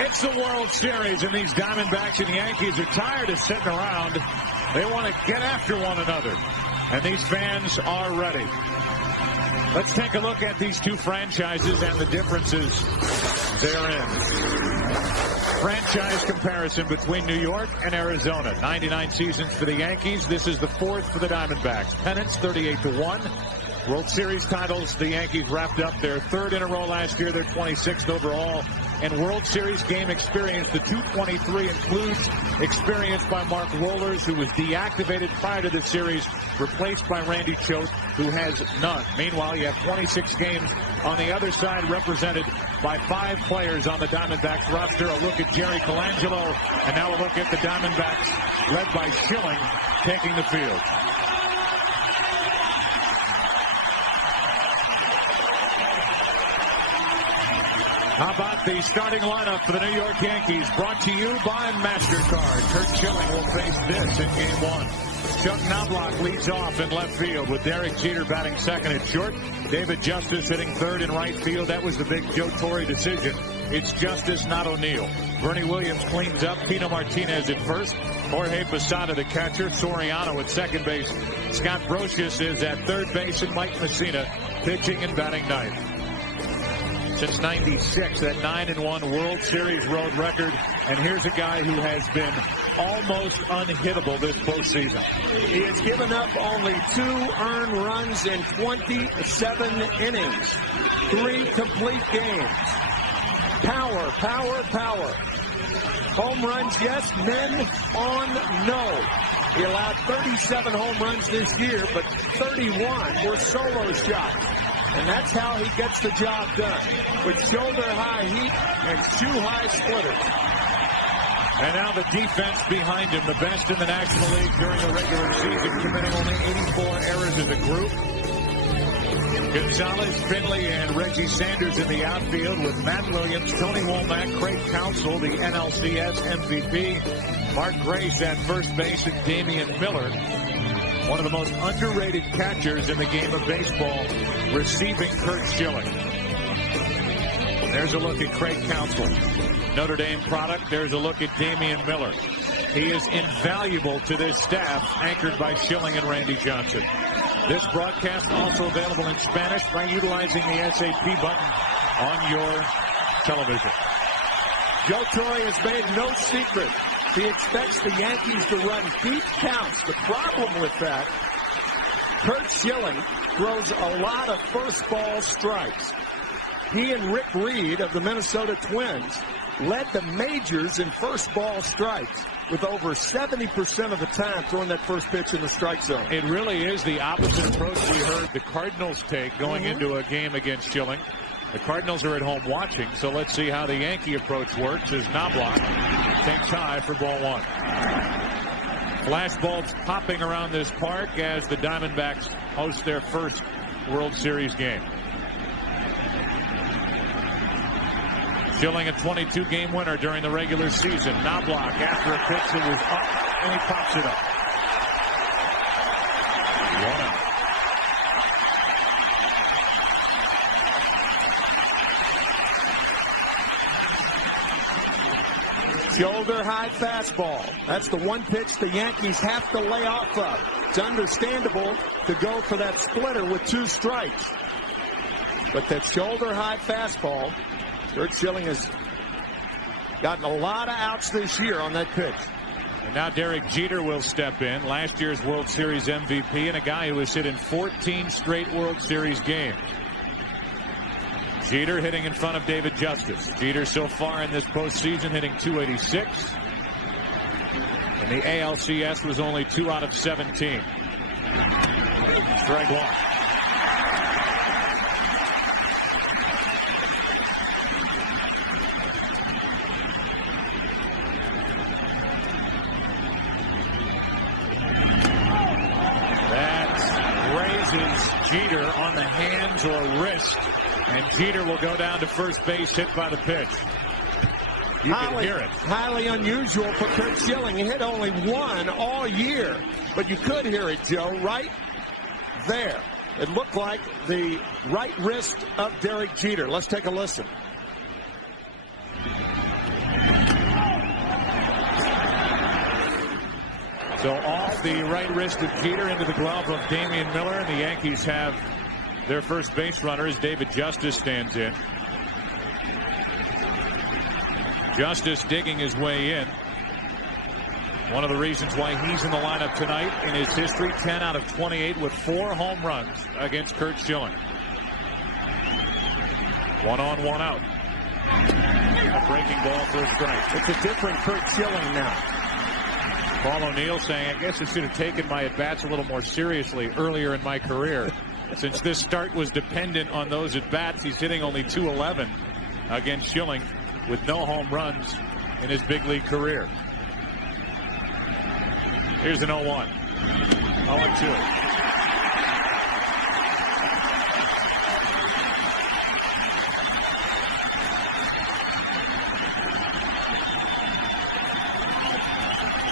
It's the World Series, and these Diamondbacks and Yankees are tired of sitting around. They want to get after one another, and these fans are ready. Let's take a look at these two franchises and the differences therein. Franchise comparison between New York and Arizona. 99 seasons for the Yankees. This is the 4th for the Diamondbacks. Pennants 38-1. World Series titles, the Yankees wrapped up their 3rd in a row last year. They're 26th overall. And World Series game experience, the 223 includes experience by Mark Wohlers, who was deactivated prior to the series, replaced by Randy Choate, who has none. Meanwhile, you have 26 games on the other side, represented by 5 players on the Diamondbacks roster. A look at Jerry Colangelo, and now a look at the Diamondbacks, led by Schilling, taking the field. How about the starting lineup for the New York Yankees? Brought to you by MasterCard. Curt Schilling will face this in Game 1. Chuck Knobloch leads off in left field with Derek Jeter batting second at short. David Justice hitting third in right field. That was the big Joe Torre decision. It's Justice, not O'Neill. Bernie Williams cleans up. Pino Martinez at first. Jorge Posada, the catcher. Soriano at second base. Scott Brosius is at third base, and Mike Messina pitching and batting ninth. Since 96, that 9-1 World Series road record. And here's a guy who has been almost unhittable this postseason. He has given up only 2 earned runs in 27 innings. 3 complete games. Power, power, power. Home runs, yes. Men on, no. He allowed 37 home runs this year, but 31 were solo shots. And that's how he gets the job done, with shoulder-high heat and shoe-high splitters. And now the defense behind him, the best in the National League during the regular season, committing only 84 errors as a group. Gonzalez, Finley, and Reggie Sanders in the outfield with Matt Williams, Tony Womack, Craig Counsell, the NLCS MVP, Mark Grace at first base, and Damian Miller. One of the most underrated catchers in the game of baseball, receiving Curt Schilling. There's a look at Craig Counsell, Notre Dame product. There's a look at Damian Miller. He is invaluable to this staff, anchored by Schilling and Randy Johnson. This broadcast also available in Spanish by utilizing the SAP button on your television. Joe Torre has made no secret. He expects the Yankees to run deep counts. The problem with that, Curt Schilling throws a lot of first ball strikes. He and Rick Reed of the Minnesota Twins led the majors in first ball strikes, with over 70% of the time throwing that first pitch in the strike zone. It really is the opposite approach we heard the Cardinals take going into a game against Schilling. The Cardinals are at home watching, so let's see how the Yankee approach works as Knobloch takes high for ball 1. Flashbulbs popping around this park as the Diamondbacks host their first World Series game. Schilling, a 22-game winner during the regular season. Knobloch, after a pitch that was up, and he pops it up. 1 out. Shoulder high fastball. That's the one pitch the Yankees have to lay off of. It's understandable to go for that splitter with 2 strikes. But that shoulder high fastball, Curt Schilling has gotten a lot of outs this year on that pitch. And now Derek Jeter will step in, last year's World Series MVP and a guy who has hit in 14 straight World Series games. Jeter hitting in front of David Justice. Jeter so far in this postseason hitting .286. And the ALCS was only 2 out of 17. Strike 1. Jeter on the hands or wrist, and Jeter will go down to first base, hit by the pitch. You can hear it. Highly unusual for Curt Schilling. He hit only 1 all year, but you could hear it, Joe, right there. It looked like the right wrist of Derek Jeter. Let's take a listen. So off the right wrist of Jeter into the glove of Damian Miller, and the Yankees have their first base runner as David Justice stands in. Justice digging his way in. One of the reasons why he's in the lineup tonight in his history, 10 out of 28 with 4 home runs against Curt Schilling. 1 on, 1 out. A breaking ball for a strike. It's a different Curt Schilling now. Paul O'Neill saying, I guess I should have taken my at-bats a little more seriously earlier in my career. Since this start was dependent on those at-bats, he's hitting only .211 against Schilling with no home runs in his big league career. Here's an 0-1. 0-2.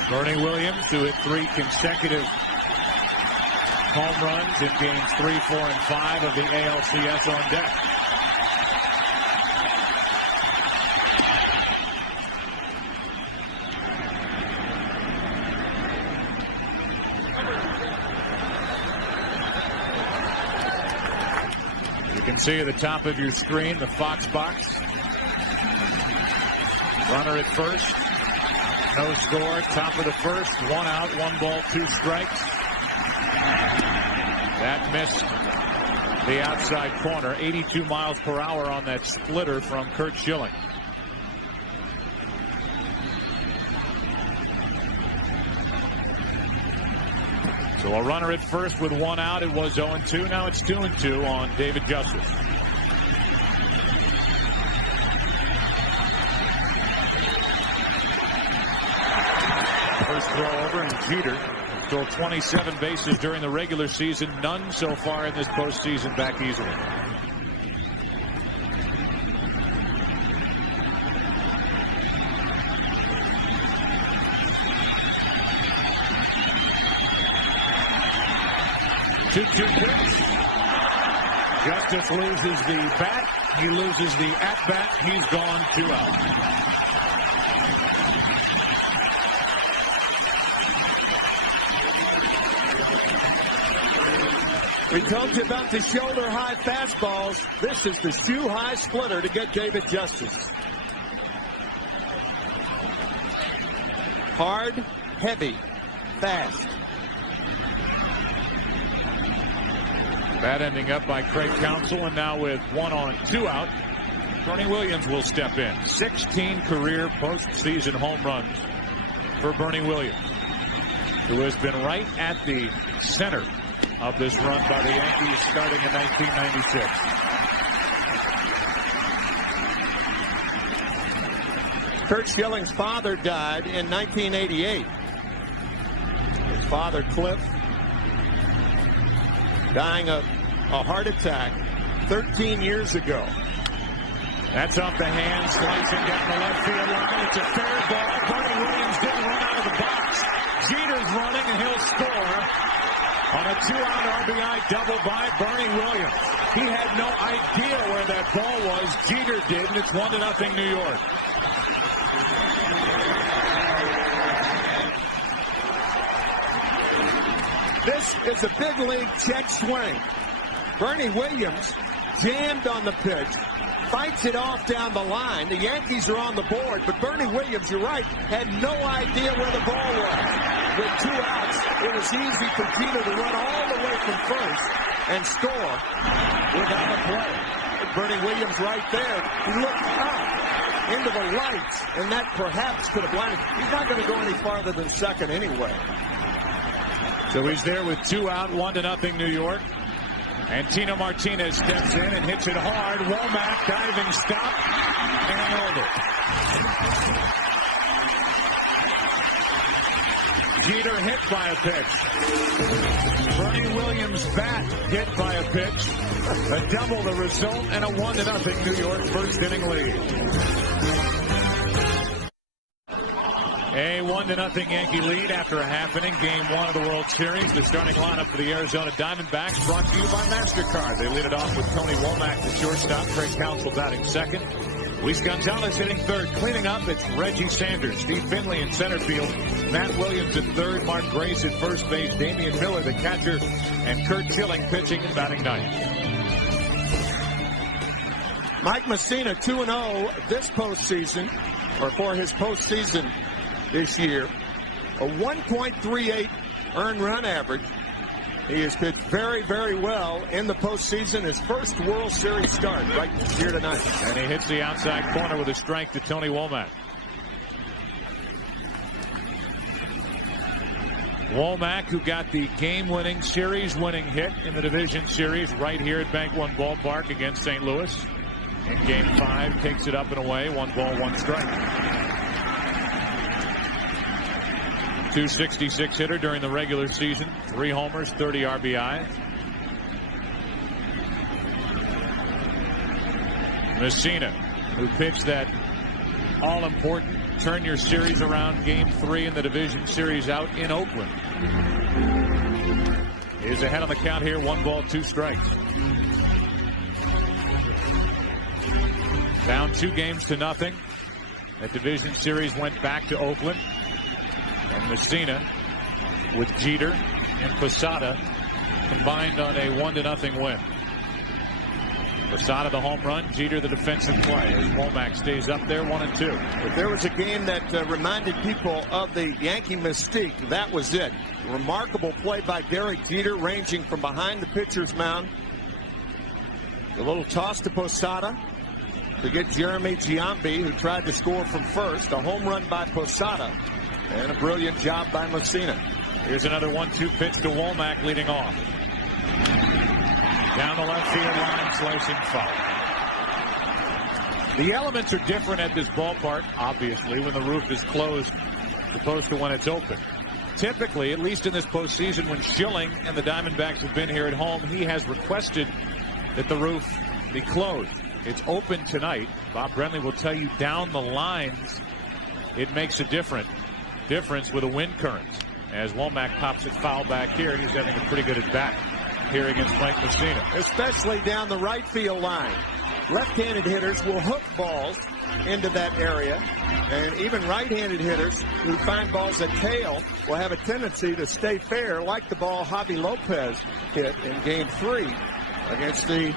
Bernie Williams, who hit 3 consecutive home runs in games 3, 4, and 5 of the ALCS on deck. You can see at the top of your screen the Fox box. Runner at first. No score, top of the first, 1 out, 1 ball, 2 strikes. That missed the outside corner. 82 miles per hour on that splitter from Curt Schilling. So a runner at first with 1 out. It was 0-2. Now it's 2-2 on David Justice. First throw over, and Jeter stole 27 bases during the regular season. None so far in this postseason back easily. Two pitch. Justice loses the bat. He loses the at-bat. He's gone 2 out. We told you about the shoulder-high fastballs. This is the shoe-high splitter to get David Justice. Hard, heavy, fast. Bat ending up by Craig Counsell, and now with 1 on, 2 out, Bernie Williams will step in. 16 career postseason home runs for Bernie Williams, who has been right at the center of this run by the Yankees starting in 1996. Curt Schilling's father died in 1988. His father, Cliff, dying of a heart attack 13 years ago. That's off the hand, slicing down the left field line. It's a fair ball. Bernie Williams didn't run out of the box. Jeter's running, and he'll score on a 2-out RBI double by Bernie Williams. He had no idea where that ball was. Jeter did, and it's 1-0 New York. This is a big league check swing. Bernie Williams jammed on the pitch, fights it off down the line. The Yankees are on the board, but Bernie Williams, you're right, had no idea where the ball was. With 2 outs, it was easy for Jeter to run all the way from first and score without a play. Bernie Williams right there, he looked up into the lights, and that perhaps could have blinded him. He's not going to go any farther than second anyway. So he's there with 2 out, 1-0 New York. And Tino Martinez steps in and hits it hard. Womack diving stop and over. Jeter hit by a pitch. Bernie Williams' bat hit by a pitch. A double the result, and a 1-0 New York first inning lead. A 1-0 Yankee lead after a half inning, game 1 of the World Series. The starting lineup for the Arizona Diamondbacks brought to you by MasterCard. They lead it off with Tony Womack, the shortstop. Craig Counsell batting second. Luis Gonzalez hitting third. Cleaning up, it's Reggie Sanders. Steve Finley in center field. Matt Williams at third. Mark Grace at first base. Damian Miller, the catcher. And Curt Schilling pitching and batting ninth. Mike Mussina 2-0 this postseason, or for his postseason this year. A 1.38 earned run average. He has pitched very, very well in the postseason. His first World Series start right here tonight. And he hits the outside corner with a strike to Tony Womack. Womack, who got the game-winning, series-winning hit in the division series right here at Bank One Ballpark against St. Louis. In Game 5, takes it up and away. 1 ball, 1 strike. .266 hitter during the regular season. 3 homers, 30 RBI. Mussina, who pitched that all-important turn your series around Game 3 in the division series out in Oakland, is ahead on the count here. 1 ball, 2 strikes. Down 2-0. That division series went back to Oakland. And Mussina with Jeter and Posada combined on a 1-0 win. Posada the home run, Jeter the defensive play as Womack stays up there 1-2. If there was a game that reminded people of the Yankee mystique, that was it. Remarkable play by Derek Jeter, ranging from behind the pitcher's mound. A little toss to Posada to get Jeremy Giambi, who tried to score from first. A home run by Posada. And a brilliant job by Mussina. Here's another 1-2 pitch to Womack leading off. Down the left field line, slicing foul. The elements are different at this ballpark, obviously, when the roof is closed, opposed to when it's open. Typically, at least in this postseason, when Schilling and the Diamondbacks have been here at home, he has requested that the roof be closed. It's open tonight. Bob Brenly will tell you down the lines, it makes a difference with a wind current. As Womack pops it foul back here, he's having a pretty good at bat here against Mike Mussina. Especially down the right field line. Left-handed hitters will hook balls into that area, and even right-handed hitters who find balls that tail will have a tendency to stay fair, like the ball Javi Lopez hit in Game 3 against the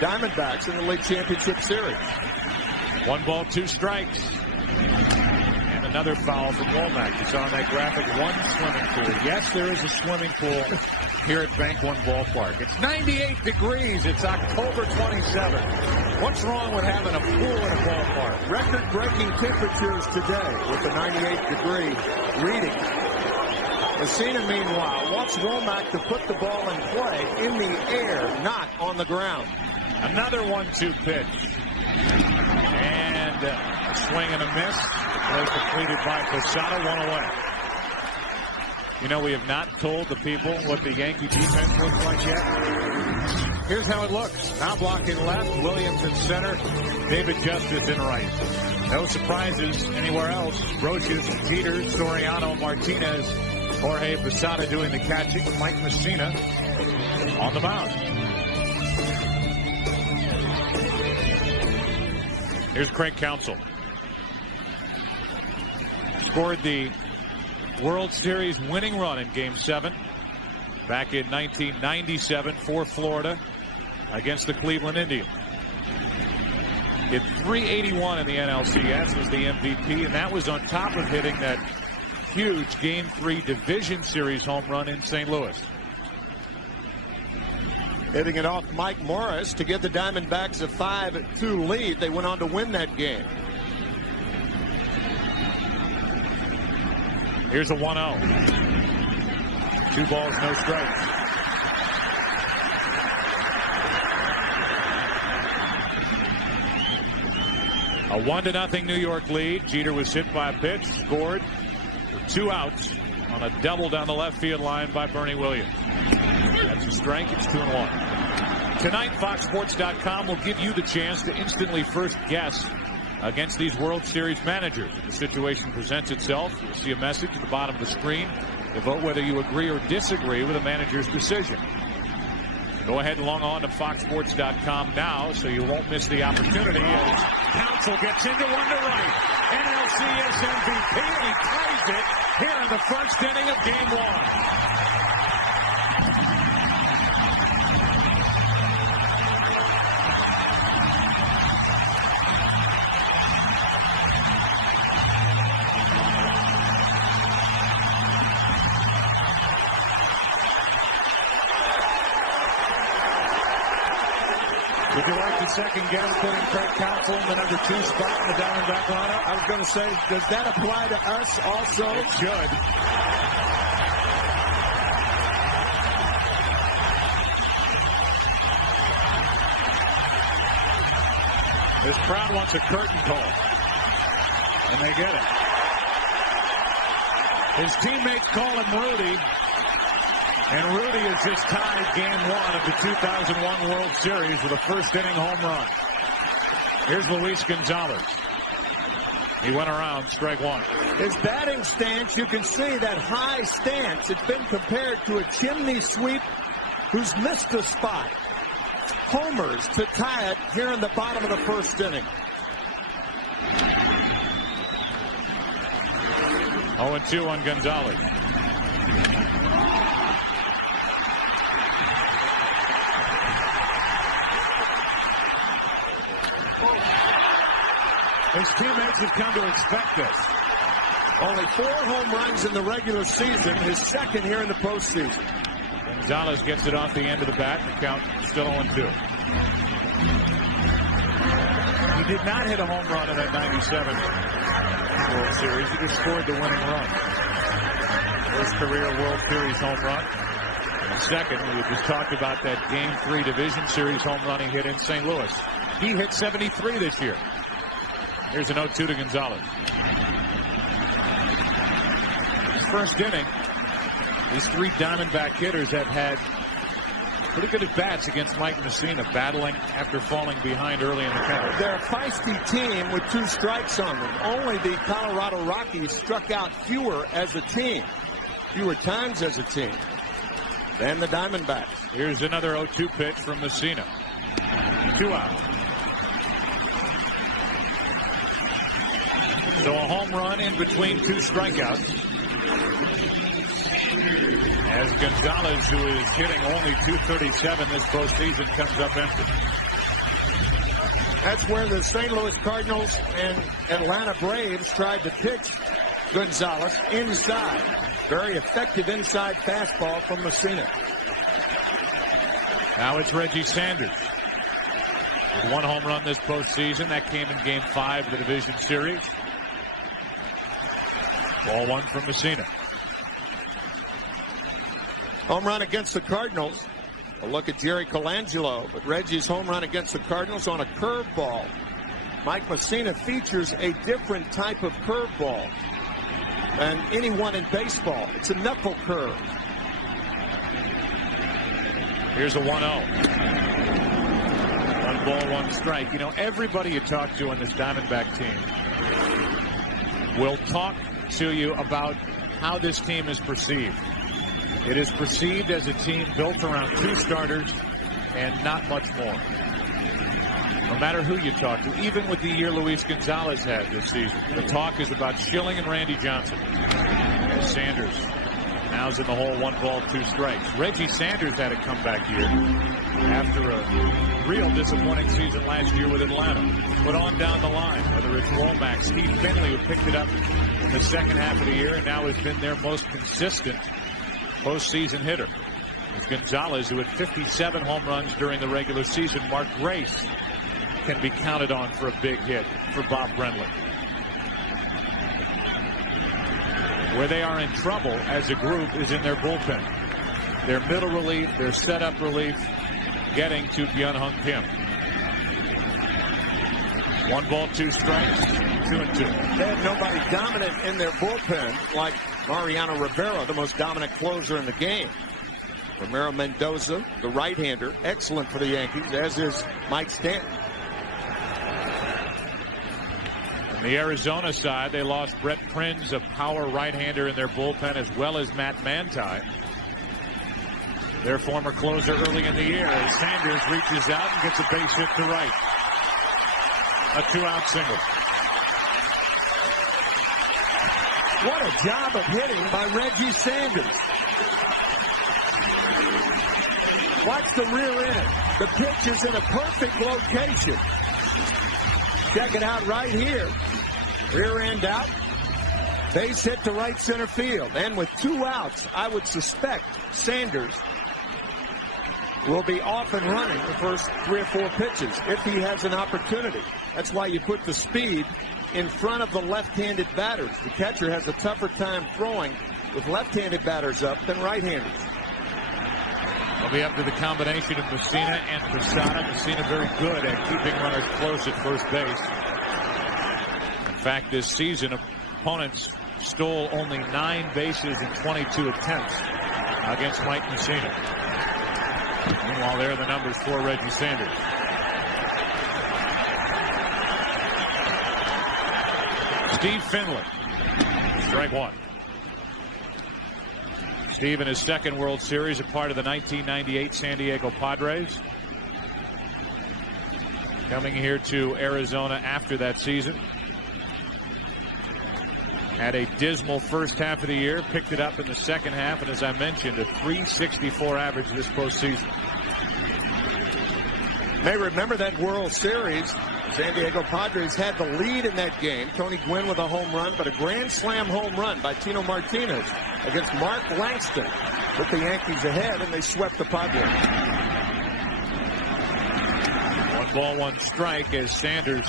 Diamondbacks in the League Championship Series. 1 ball, 2 strikes. And another foul from Womack. You saw on that graphic, 1 swimming pool. Yes, there is a swimming pool here at Bank One Ballpark. It's 98 degrees. It's October 27th. What's wrong with having a pool in a ballpark? Record-breaking temperatures today with the 98-degree reading. Mussina, meanwhile, wants Womack to put the ball in play in the air, not on the ground. Another 1-2 pitch. And a swing and a miss. Was completed by Posada, 1 away. You know, we have not told the people what the Yankee defense looks like yet. Here's how it looks. Knobloch in left, Williams in center, David Justice in right. No surprises anywhere else. Roches, Jeter, Soriano, Martinez, Jorge Posada doing the catching with Mike Mussina on the mound. Here's Craig Counsell. Scored the World Series winning run in Game 7 back in 1997 for Florida against the Cleveland Indians. Hit .381 in the NLCS, was the MVP, and that was on top of hitting that huge Game 3 division series home run in St. Louis. Hitting it off Mike Morris to give the Diamondbacks a 5-2 lead. They went on to win that game. Here's a 1-0. 2 balls, no strikes. A 1-0 New York lead. Jeter was hit by a pitch, scored with 2 outs on a double down the left field line by Bernie Williams. That's a strike. It's 2-1. Tonight, FoxSports.com will give you the chance to instantly first guess against these World Series managers. If the situation presents itself, you'll see a message at the bottom of the screen to vote whether you agree or disagree with a manager's decision. Go ahead and log on to foxsports.com now so you won't miss the opportunity as Council gets into one to right. NLCS MVP, and he ties it here in the first inning of Game 1. Would you like to second guess putting Craig Counsell in the number 2 spot in the Diamondback lineup? I was going to say, does that apply to us also? It should. This crowd wants a curtain call, and they get it. His teammates call him Rudy. And Rudy has just tied Game 1 of the 2001 World Series with a first-inning home run. Here's Luis Gonzalez. He went around, strike 1. His batting stance, you can see that high stance. It's been compared to a chimney sweep who's missed a spot. Homers to tie it here in the bottom of the first inning. 0-2 on Gonzalez. His teammates have come to expect this. Only 4 home runs in the regular season, his second here in the postseason. Gonzalez gets it off the end of the bat. The count still 0-2. He did not hit a home run in that 97 World Series. He just scored the winning run. First career World Series home run. And second, we just talked about that Game 3 Division Series home run he hit in St. Louis. He hit 73 this year. Here's an 0-2 to Gonzalez. First inning, these 3 Diamondback hitters have had pretty good at-bats against Mike Mussina, battling after falling behind early in the count. They're a feisty team with 2 strikes on them. Only the Colorado Rockies struck out fewer as a team, fewer times as a team, than the Diamondbacks. Here's another 0-2 pitch from Mussina. 2 out. So a home run in between 2 strikeouts. As Gonzalez, who is hitting only .237 this postseason, comes up empty. That's where the St. Louis Cardinals and Atlanta Braves tried to pitch Gonzalez inside. Very effective inside fastball from Mussina. Now it's Reggie Sanders. 1 home run this postseason. That came in Game 5 of the Division Series. Ball 1 from Mussina. Home run against the Cardinals. A look at Jerry Colangelo, but Reggie's home run against the Cardinals on a curveball. Mike Mussina features a different type of curveball than anyone in baseball. It's a knuckle curve. Here's a 1-0. 1 ball, 1 strike. You know, everybody you talk to on this Diamondback team will talk to you about how this team is perceived. It is perceived as a team built around 2 starters and not much more. No matter who you talk to, even with the year Luis Gonzalez had this season, the talk is about Schilling and Randy Johnson. And Sanders now's in the hole, 1 ball, 2 strikes. Reggie Sanders had a comeback year after a real disappointing season last year with Atlanta. But on down the line, whether it's Womack, Steve Finley, who picked it up in the second half of the year and now has been their most consistent postseason hitter. It's Gonzalez, who had 57 home runs during the regular season. Mark Grace can be counted on for a big hit for Bob Brenly. Where they are in trouble as a group is in their bullpen. Their middle relief, their setup relief, getting to Byung-Hyun Kim. 1 ball, 2 strikes, 2-2. They have nobody dominant in their bullpen like Mariano Rivera, the most dominant closer in the game. Ramiro Mendoza, the right-hander, excellent for the Yankees, as is Mike Stanton. On the Arizona side, they lost Brett Prinz, a power right-hander in their bullpen, as well as Matt Manti. their former closer early in the year, as Sanders reaches out and gets a base hit to right. A 2-out single. What a job of hitting by Reggie Sanders. Watch the rear end. The pitch is in a perfect location. Check it out right here. Rear end out. Base hit to right center field. And with 2 outs, I would suspect Sanders will be off and running the first 3 or 4 pitches if he has an opportunity. That's why you put the speed in front of the left-handed batters. The catcher has a tougher time throwing with left-handed batters up than right-handers. It'll be up to the combination of Mussina and Posada. Mussina very good at keeping runners close at first base. In fact, this season, opponents stole only 9 bases in 22 attempts against Mike Mussina. Meanwhile, there are the numbers for Reggie Sanders. Steve Finley, strike 1. Steve in his second World Series, a part of the 1998 San Diego Padres. Coming here to Arizona after that season. Had a dismal first half of the year, picked it up in the second half, and as I mentioned, a .364 average this postseason. May remember that World Series. San Diego Padres had the lead in that game. Tony Gwynn with a home run, but a grand slam home run by Tino Martinez against Mark Langston. Put the Yankees ahead, and they swept the Padres. 1 ball, 1 strike as Sanders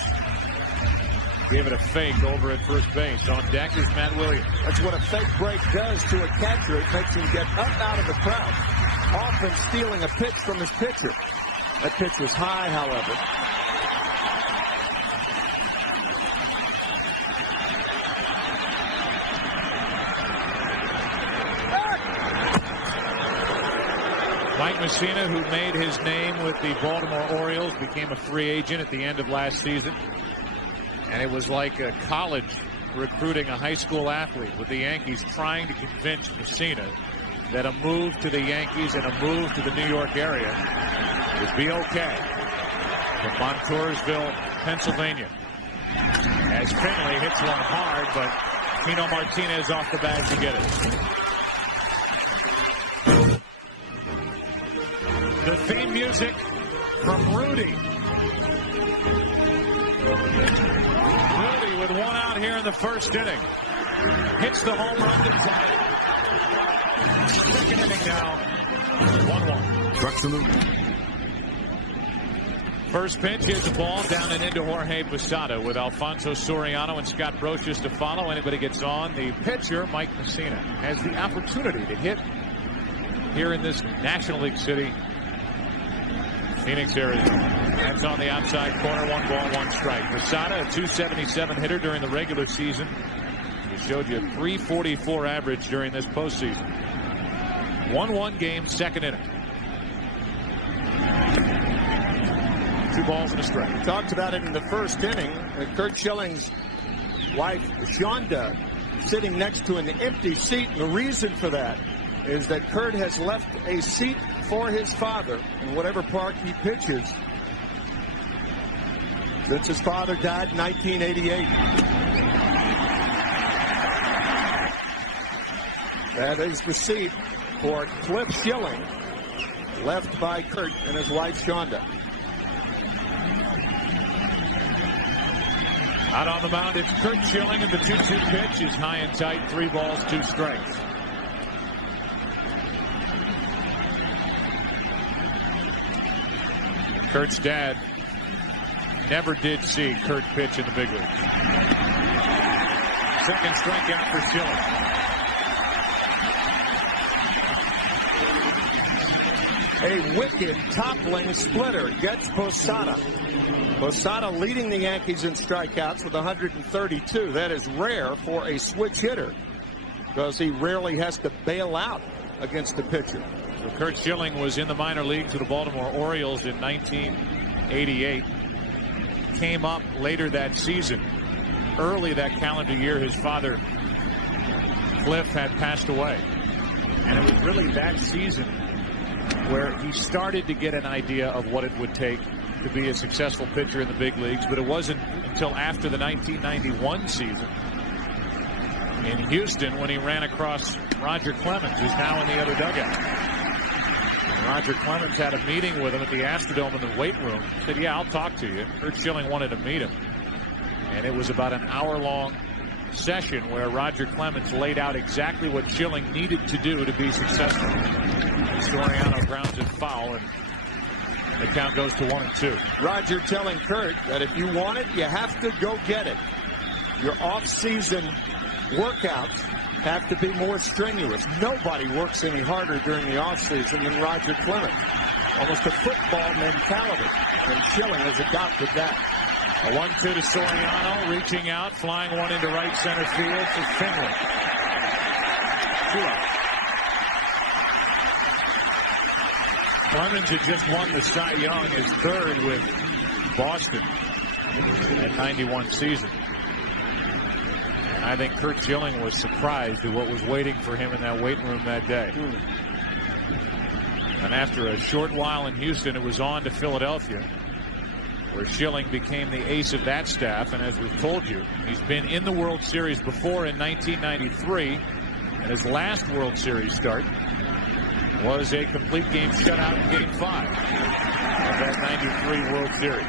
gave it a fake over at first base. On deck is Matt Williams. That's what a fake break does to a catcher. It makes him get up out of the crouch, often stealing a pitch from his pitcher. That pitch was high, however. Mike Mussina, who made his name with the Baltimore Orioles, became a free agent at the end of last season. And it was like a college recruiting a high school athlete, with the Yankees trying to convince Mussina that a move to the Yankees and a move to the New York area would be okay. From Montoursville, Pennsylvania. As Finley hits one hard, but Tino Martinez off the bag to get it. The theme music from Rudy. Rudy with 1 out here in the first inning. Hits the home run to tie it. Second inning now. 1-1. Trucks in the First pitch is a ball down and into Jorge Posada with Alfonso Soriano and Scott Brocious to follow. Anybody gets on. The pitcher, Mike Mussina, has the opportunity to hit here in this National League city, Phoenix, Arizona. That's on the outside corner. 1 ball, 1 strike. Posada, a .277 hitter during the regular season. He showed you a .344 average during this postseason. 1-1 game, second inning. 2 balls and a strike. Talked about it in the first inning. Curt Schilling's wife, Shonda, sitting next to an empty seat. And the reason for that is that Curt has left a seat for his father in whatever park he pitches since his father died in 1988. That is the seat for Cliff Schilling, left by Curt and his wife Shonda. Out on the mound, it's Curt Schilling, and the 2-2 pitch is high and tight. 3 balls, 2 strikes. Curt's dad never did see Curt pitch in the big leagues. Second strikeout for Schilling. A wicked toppling splitter gets Posada. Posada leading the Yankees in strikeouts with 132. That is rare for a switch hitter because he rarely has to bail out against the pitcher. So Curt Schilling was in the minor leagues with the Baltimore Orioles in 1988. Came up later that season. Early that calendar year, his father, Cliff, had passed away. And it was really that season where he started to get an idea of what it would take to be a successful pitcher in the big leagues, but it wasn't until after the 1991 season in Houston when he ran across Roger Clemens, who's now in the other dugout. And Roger Clemens had a meeting with him at the Astrodome in the weight room. He said, yeah, I'll talk to you. Curt Schilling wanted to meet him. And it was about an hour-long session where Roger Clemens laid out exactly what Schilling needed to do to be successful. Soriano grounds it foul, and the count goes to 1-2. Roger telling Curt that if you want it, you have to go get it. Your off-season workouts have to be more strenuous. Nobody works any harder during the off-season than Roger Clemens. Almost a football mentality, and Schilling has adopted that. A 1-2 to Soriano, reaching out, flying one into right center field for Finley. 2 out. Clemens had just won the Cy Young, his third with Boston at 91 season. And I think Curt Schilling was surprised at what was waiting for him in that weight room that day. And after a short while in Houston, it was on to Philadelphia, where Schilling became the ace of that staff. And as we've told you, he's been in the World Series before in 1993. And his last World Series start was a complete game shutout in Game 5 of that 93 World Series.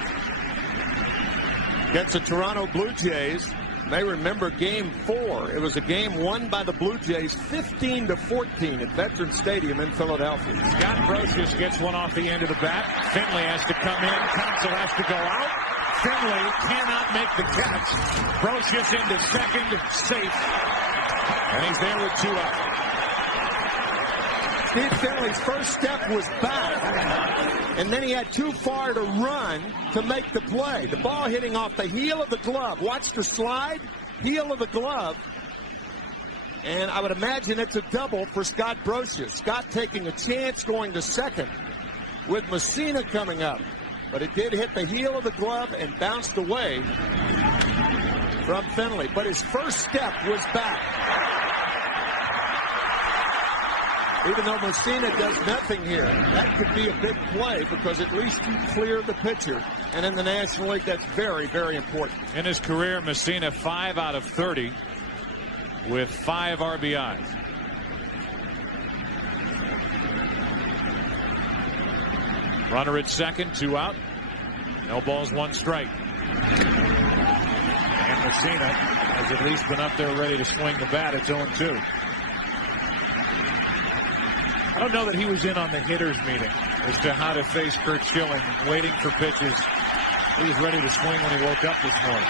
Against the Toronto Blue Jays. May remember Game 4. It was a game won by the Blue Jays 15-14 at Veterans Stadium in Philadelphia. Scott Brosius gets one off the end of the bat. Finley has to come in. Counsell has to go out. Finley cannot make the catch. Brosius into second, safe. And he's there with 2 out. Steve Finley's first step was back, and then he had too far to run to make the play. The ball hitting off the heel of the glove. Watch the slide, heel of the glove. And I would imagine it's a double for Scott Brosius. Scott taking a chance going to second with Mussina coming up. But it did hit the heel of the glove and bounced away from Finley. But his first step was back. Even though Mussina does nothing here, that could be a big play because at least you clear the pitcher. And in the National League, that's very, very important. In his career, Mussina 5 out of 30 with 5 RBIs. Runner at second, 2 out. No balls, 1 strike. And Mussina has at least been up there ready to swing the bat. It's 0-2. I don't know that he was in on the hitters meeting as to how to face Curt Schilling, waiting for pitches. He was ready to swing when he woke up this morning.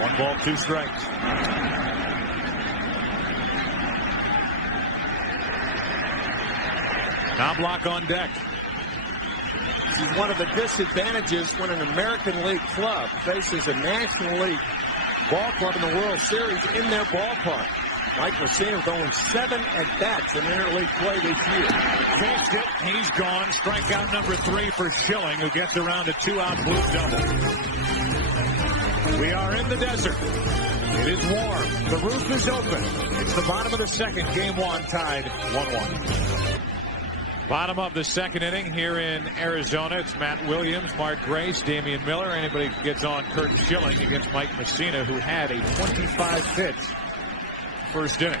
1 ball, 2 strikes. Knobloch on deck. This is one of the disadvantages when an American League club faces a National League ball club in the World Series in their ballpark. Mike Mussina with only 7 at-bats in interleague play this year. Faked it. He's gone. Strikeout number 3 for Schilling, who gets around a 2-out blue double. We are in the desert. It is warm. The roof is open. It's the bottom of the second. Game 1 tied 1-1. Bottom of the second inning here in Arizona. It's Matt Williams, Mark Grace, Damian Miller. Anybody gets on Curt Schilling against Mike Mussina, who had a 25-pitch first inning.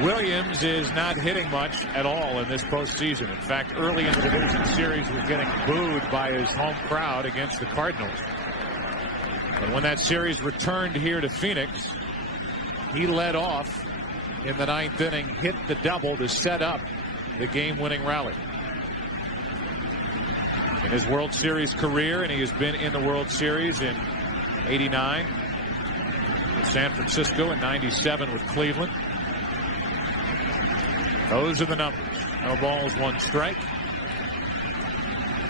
Williams is not hitting much at all in this postseason. In fact, early in the division series was getting booed by his home crowd against the Cardinals. But when that series returned here to Phoenix, he led off in the 9th inning, hit the double to set up the game-winning rally. In his World Series career, and he has been in the World Series in '89 with San Francisco and '97 with Cleveland. Those are the numbers. No balls, 1 strike.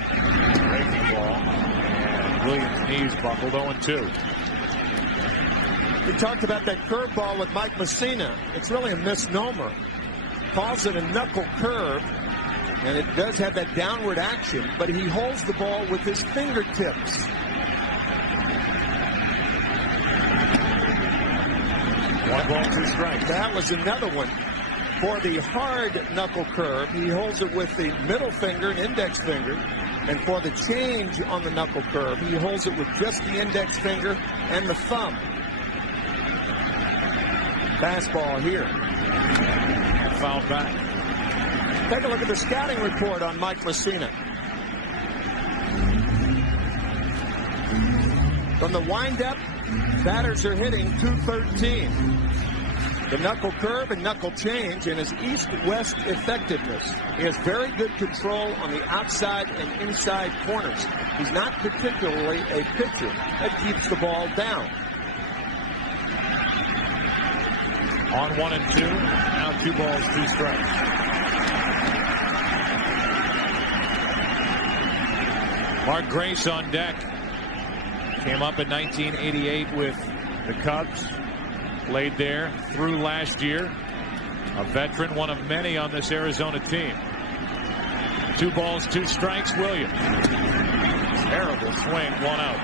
Breaking ball. And Williams' knees buckled, 0-2. We talked about that curveball with Mike Mussina. It's really a misnomer. Calls it a knuckle curve, and it does have that downward action, but he holds the ball with his fingertips. 1 ball, 2 strikes. That was another one. For the hard knuckle curve, he holds it with the middle finger and index finger. And for the change on the knuckle curve, he holds it with just the index finger and the thumb. Fastball here. And fouled back. Take a look at the scouting report on Mike Mussina. From the windup, batters are hitting .213. The knuckle curve and knuckle change and his east-west effectiveness. He has very good control on the outside and inside corners. He's not particularly a pitcher that keeps the ball down. On 1 and 2, now 2 balls, 2 strikes. Mark Grace on deck. Came up in 1988 with the Cubs. Played there through last year. A veteran, one of many on this Arizona team. 2 balls, 2 strikes, Williams. Terrible swing, 1 out.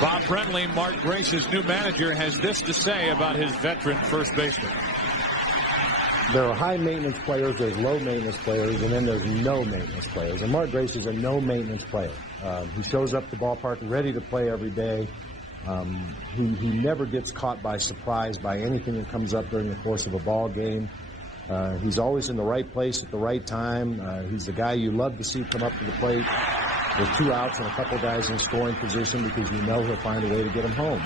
Bob Brenly, Mark Grace's new manager, has this to say about his veteran first baseman. There are high maintenance players, there's low maintenance players, and then there's no maintenance players. And Mark Grace is a no maintenance player. He shows up at the ballpark ready to play every day. He never gets caught by surprise by anything that comes up during the course of a ball game. He's always in the right place at the right time. He's the guy you love to see come up to the plate with 2 outs and a couple guys in scoring position because you know he'll find a way to get him home.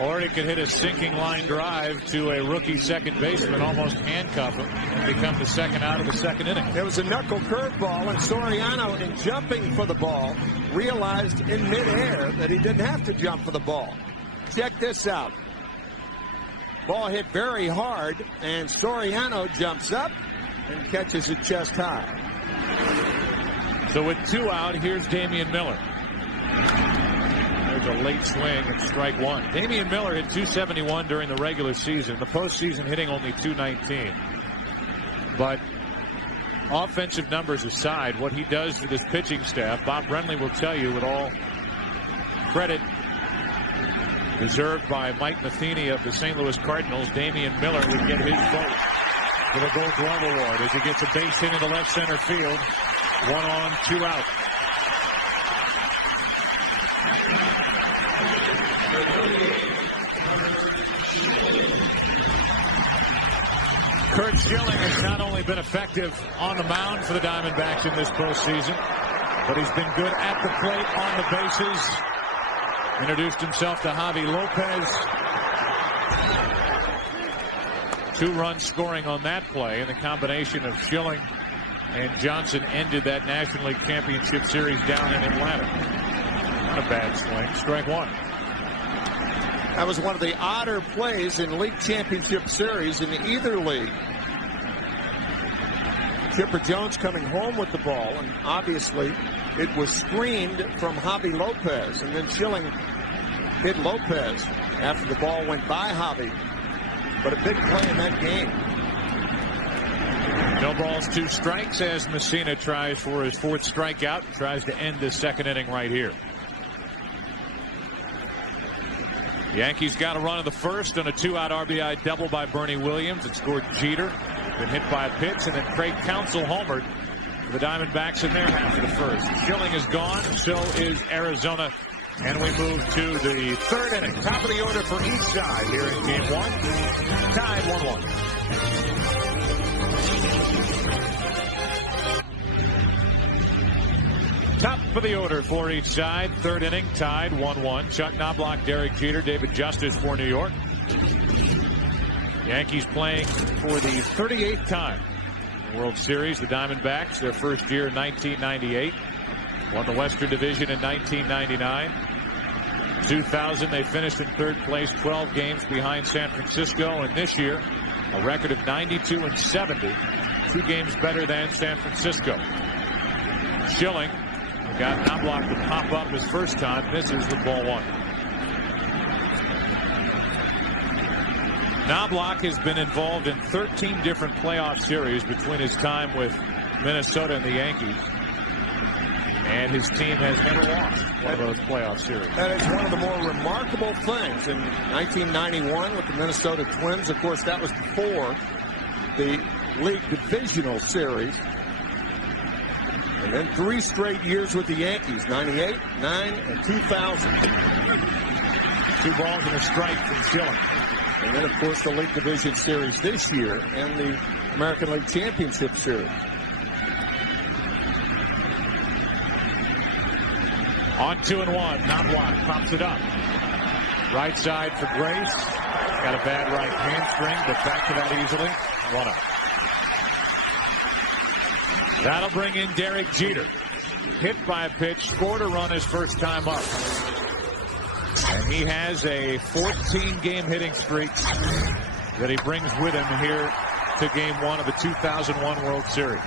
Or he could hit a sinking line drive to a rookie second baseman, almost handcuff him, and become the second out of the second inning. There was a knuckle curveball, and Soriano, in jumping for the ball, realized in midair that he didn't have to jump for the ball. Check this out. Ball hit very hard, and Soriano jumps up and catches it chest high. So with 2 out, here's Damian Miller. There's a late swing at strike 1. Damian Miller hit .271 during the regular season. The postseason hitting only .219. But offensive numbers aside, what he does to this pitching staff, Bob Brenly will tell you with all credit deserved by Mike Matheny of the St. Louis Cardinals, Damian Miller would get his vote for the Gold Glove Award as he gets a base hit into left center field. 1 on, 2 out. Curt Schilling has not only been effective on the mound for the Diamondbacks in this postseason, but he's been good at the plate, on the bases. Introduced himself to Javi Lopez. 2-run scoring on that play, and the combination of Schilling and Johnson ended that National League Championship Series down in Atlanta. Not a bad swing. Strike 1. That was one of the odder plays in League Championship Series in either league. Chipper Jones coming home with the ball, and obviously it was screened from Javi Lopez, and then Schilling hit Lopez after the ball went by Javi. But a big play in that game. No balls, 2 strikes as Mussina tries for his 4th strikeout, tries to end the second inning right here. Yankees got a run in the first on a 2-out RBI double by Bernie Williams. It scored Jeter, then hit by a pitch, and then Craig Counsell homered for the Diamondbacks in their half of the first. Schilling is gone, so is Arizona. And we move to the 3rd inning. Top of the order for each side here in Game 1. Tied 1-1. Top of the order for each side. 3rd inning, tied 1-1. Chuck Knobloch, Derek Jeter, David Justice for New York. Yankees playing for the 38th time in the World Series. The Diamondbacks, their first year in 1998. Won the Western Division in 1999. 2000, they finished in 3rd place, 12 games behind San Francisco. And this year, a record of 92-70. 2 games better than San Francisco. Schilling got Knobloch to pop up his first time. Misses with ball 1. Knobloch has been involved in 13 different playoff series between his time with Minnesota and the Yankees. And his team has never lost one of those playoff series. That is one of the more remarkable things. In 1991 with the Minnesota Twins, of course, that was before the league divisional series. And then 3 straight years with the Yankees, 98, 9, and 2000. 2 balls and a strike from Schilling. And then, of course, the league division series this year and the American League Championship Series. On 2-1, Knobloch pops it up. Right side for Grace. Got a bad right hamstring, but back to that easily. 1 up. That'll bring in Derek Jeter. Hit by a pitch, scored a run his first time up. And he has a 14-game hitting streak that he brings with him here to Game 1 of the 2001 World Series.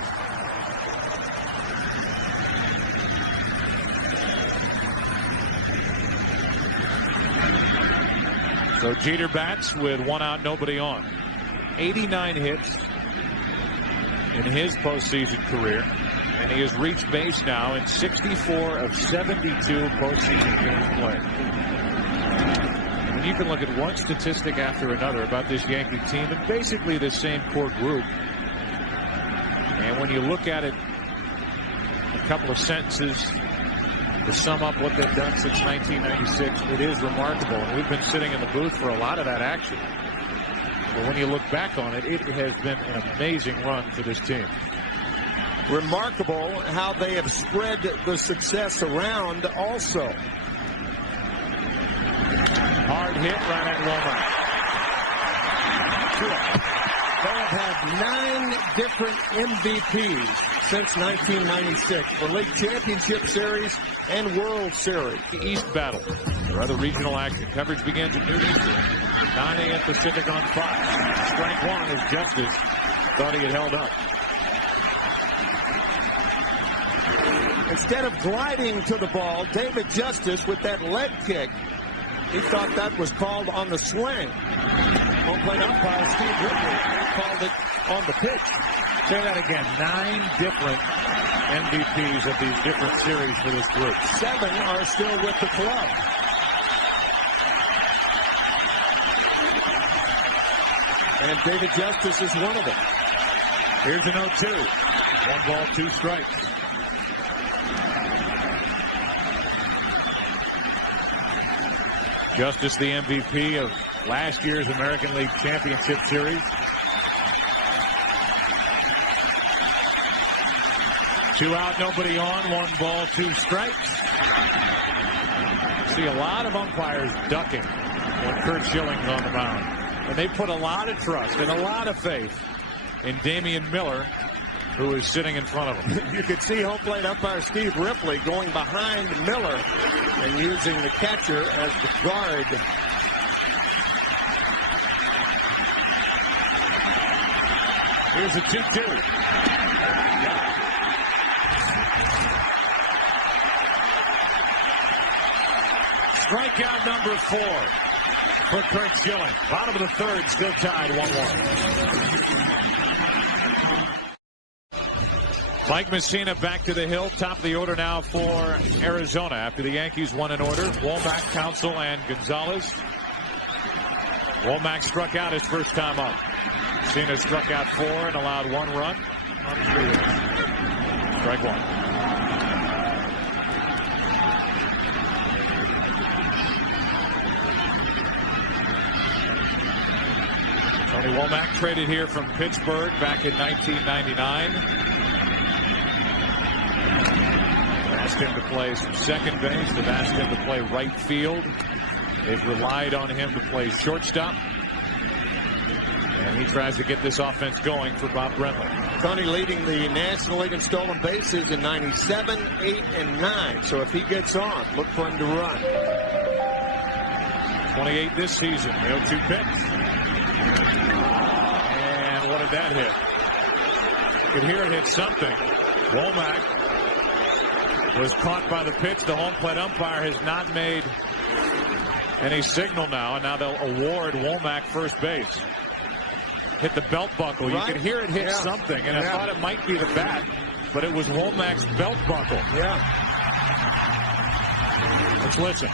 So Jeter bats with 1 out, nobody on. 89 hits in his postseason career, and he has reached base now in 64 of 72 postseason games played. And you can look at one statistic after another about this Yankee team and basically the same core group. And when you look at it, a couple of sentences to sum up what they've done since 1996, it is remarkable. And we've been sitting in the booth for a lot of that action. But when you look back on it, it has been an amazing run for this team. Remarkable how they have spread the success around also. Hard hit right at They have had 9 different MVPs since 1996 for League Championship Series and World Series. The East Battle, or other regional action. Coverage begins at noon Eastern, 9 a.m. Pacific on Fox. Strike 1 as Justice thought he had held up. Instead of gliding to the ball, David Justice with that leg kick, he thought that was called on the swing. Home plate umpire Steve Ripley called it on the pitch. Say that again. 9 different MVPs of these different series for this group. 7 are still with the club. And David Justice is one of them. Here's an 0-2. 1 ball, 2 strikes. Justice, the MVP of last year's American League Championship Series. 2 out, nobody on. 1 ball, 2 strikes. See a lot of umpires ducking when Curt Schilling's on the mound. And they put a lot of trust and a lot of faith in Damian Miller, who is sitting in front of him. You could see home plate umpire Steve Ripley going behind Miller and using the catcher as the guard. Here's a 2-2. Strikeout number 4 for Curt Schilling. Bottom of the 3rd, still tied 1-1. Mike Messina back to the hill. Top of the order now for Arizona after the Yankees won in order. Womack, Counsell, and Gonzalez. Womack struck out his first time up. Messina struck out 4 and allowed 1 run on 3 hits. Strike 1. Tony Womack traded here from Pittsburgh back in 1999. Asked him to play some second base. They've asked him to play right field. They've relied on him to play shortstop. And he tries to get this offense going for Bob Brenly. Tony leading the National League in stolen bases in 97, 8, and 9. So if he gets on, look for him to run. 28 this season. The 0-2 pitch. And what did that hit? You could hear it hit something. Womack was caught by the pitch. The home plate umpire has not made any signal now, and now they'll award Womack first base. Hit the belt buckle. You could hear it hit something, and I thought it might be the bat, but it was Womack's belt buckle. Yeah. Let's listen.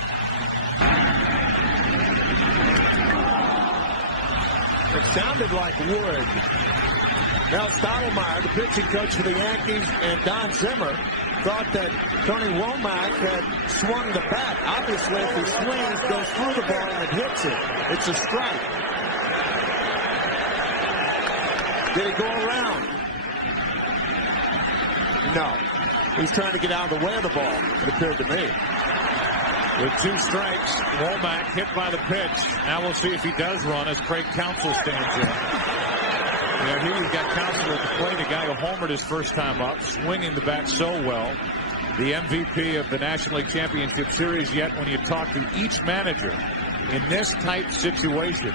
It sounded like Wood. Mel Stottlemyre, the pitching coach for the Yankees, and Don Zimmer thought that Tony Womack had swung the bat. Obviously, if he swings, goes through the ball, and it hits it. It's a strike. Did he go around? No. He's trying to get out of the way of the ball, it appeared to me. With 2 strikes, Womack hit by the pitch. Now we'll see if he does run as Craig Counsell stands in. Here you've got Counsell at the plate, a guy who homered his first time up, swinging the bat so well. The MVP of the National League Championship Series, yet when you talk to each manager in this type situation,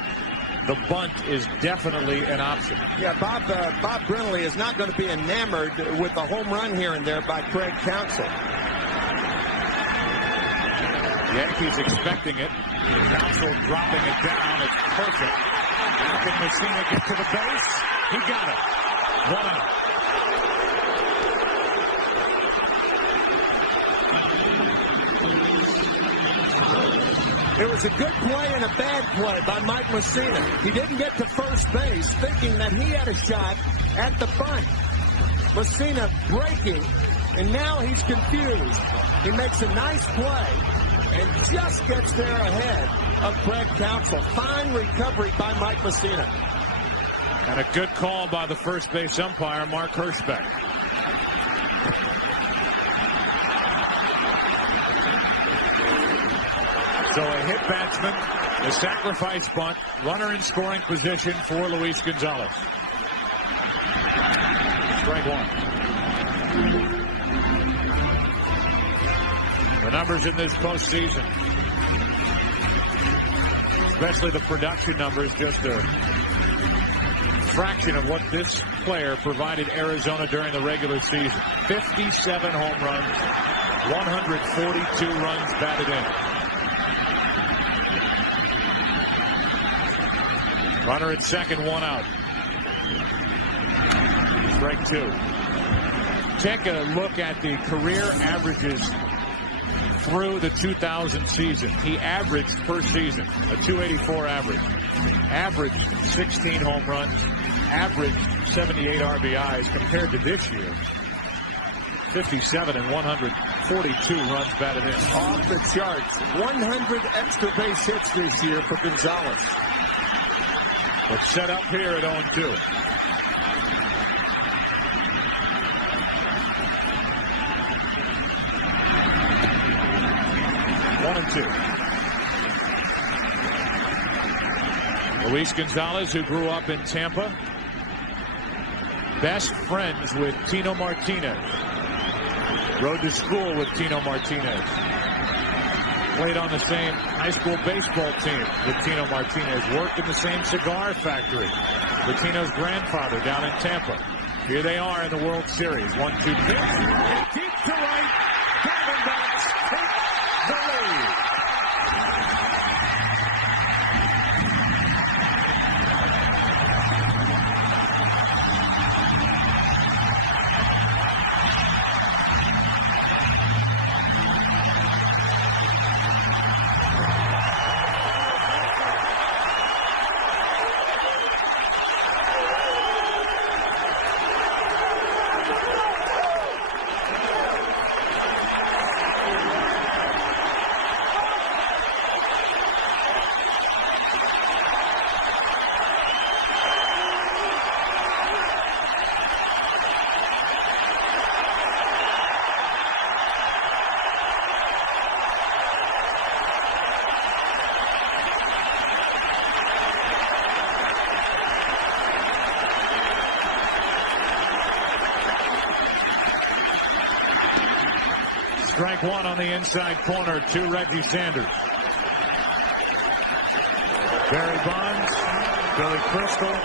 the bunt is definitely an option. Yeah, Bob Brenly is not going to be enamored with a home run here and there by Craig Counsell. Yankees expecting it. Counsell dropping it down. It's perfect. Now can Messina get to the base? He got it. 1 out. It was a good play and a bad play by Mike Messina. He didn't get to first base thinking that he had a shot at the bunt. Messina breaking, and now he's confused. He makes a nice play and just gets there ahead of Craig Counsell. Fine recovery by Mike Messina. And a good call by the first base umpire, Mark Hirschbeck. So a hit batsman, the sacrifice bunt, runner in scoring position for Luis Gonzalez. Strike 1. The numbers in this postseason, especially the production numbers, just a fraction of what this player provided Arizona during the regular season. 57 home runs, 142 runs batted in. Runner at second, 1 out. Strike 2. Take a look at the career averages through the 2000 season. He averaged per season a 284 average. Averaged 16 home runs. Averaged 78 RBIs compared to this year. 57 and 142 runs batted in. Off the charts. 100 extra base hits this year for Gonzalez. But set up here at 0-2. Luis Gonzalez, who grew up in Tampa, best friends with Tino Martinez. Rode to school with Tino Martinez. Played on the same high school baseball team with Tino Martinez. Worked in the same cigar factory with Tino's grandfather down in Tampa. Here they are in the World Series. 1-2 pitch. Deep to right. Diamondbacks take the lead. Strike 1 on the inside corner to Reggie Sanders. Barry Bonds, Billy Crystal.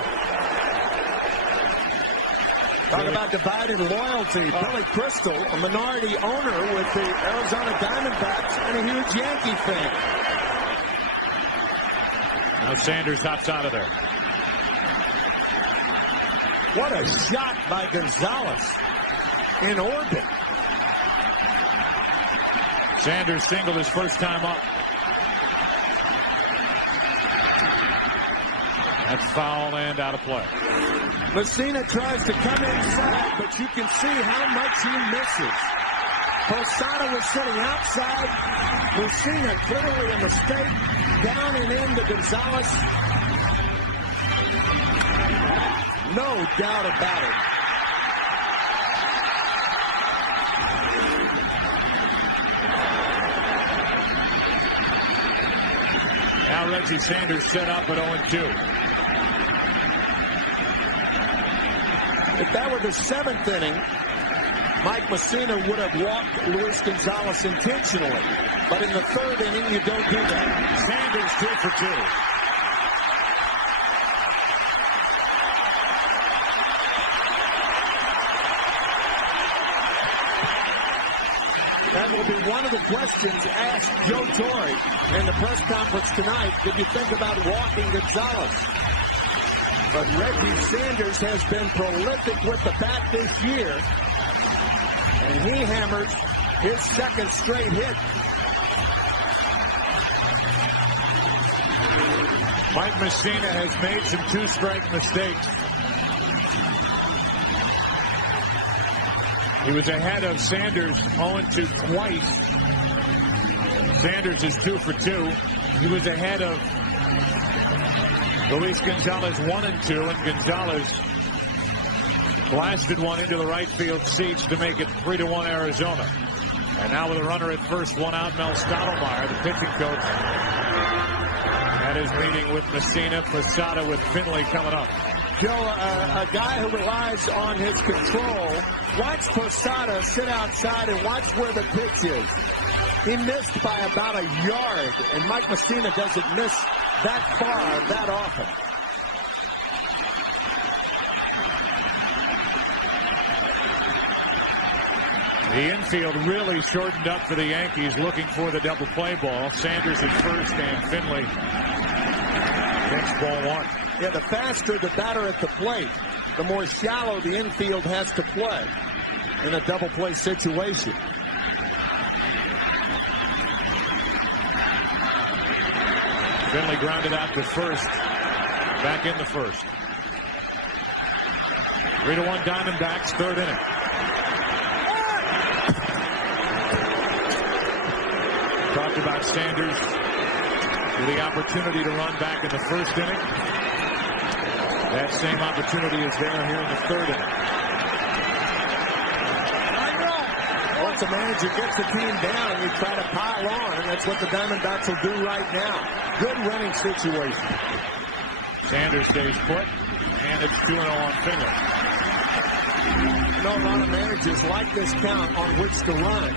Talk about divided loyalty. Billy Crystal, a minority owner with the Arizona Diamondbacks and a huge Yankee fan. Now Sanders hops out of there. What a shot by Gonzalez in orbit. Sanders singled his first time up. That's foul and out of play. Messina tries to come inside, but you can see how much he misses. Posada was sitting outside. Messina clearly a mistake. Down and in to Gonzalez. No doubt about it. Now Reggie Sanders set up at 0-2. If that were the 7th inning, Mike Messina would have walked Luis Gonzalez intentionally. But in the 3rd inning, you don't do that. Sanders 2 for 2. That will be one of the questions asked Joe Torre in the press conference tonight. Did you think about walking Gonzalez? But Reggie Sanders has been prolific with the bat this year. And he hammers his 2nd straight hit. Mike Messina has made some 2-strike mistakes. He was ahead of Sanders 0-2 twice. Sanders is 2 for 2. He was ahead of Luis Gonzalez 1-2, and Gonzalez blasted one into the right field seats to make it 3-1 Arizona. And now with a runner at first, 1 out, Mel Stottlemyre, the pitching coach, had his meeting with Messina. Posada with Finley coming up. Joe, a guy who relies on his control. Watch Posada sit outside and watch where the pitch is. He missed by about a yard, and Mike Messina doesn't miss that far that often. The infield really shortened up for the Yankees, looking for the double play ball. Sanders at first and Finley takes ball 1. Yeah, the faster the batter at the plate, the more shallow the infield has to play in a double play situation. Finley grounded out to first. Back in the first. 3-1 Diamondbacks, 3rd inning. Talked about Sanders with the opportunity to run back in the 1st inning. That same opportunity is there here in the 3rd inning. Once a manager gets the team down, you try to pile on, and that's what the Diamondbacks will do right now. Good running situation. Sanders stays put, and it's 2-0 on Finley. You know, a lot of managers like this count on which to run.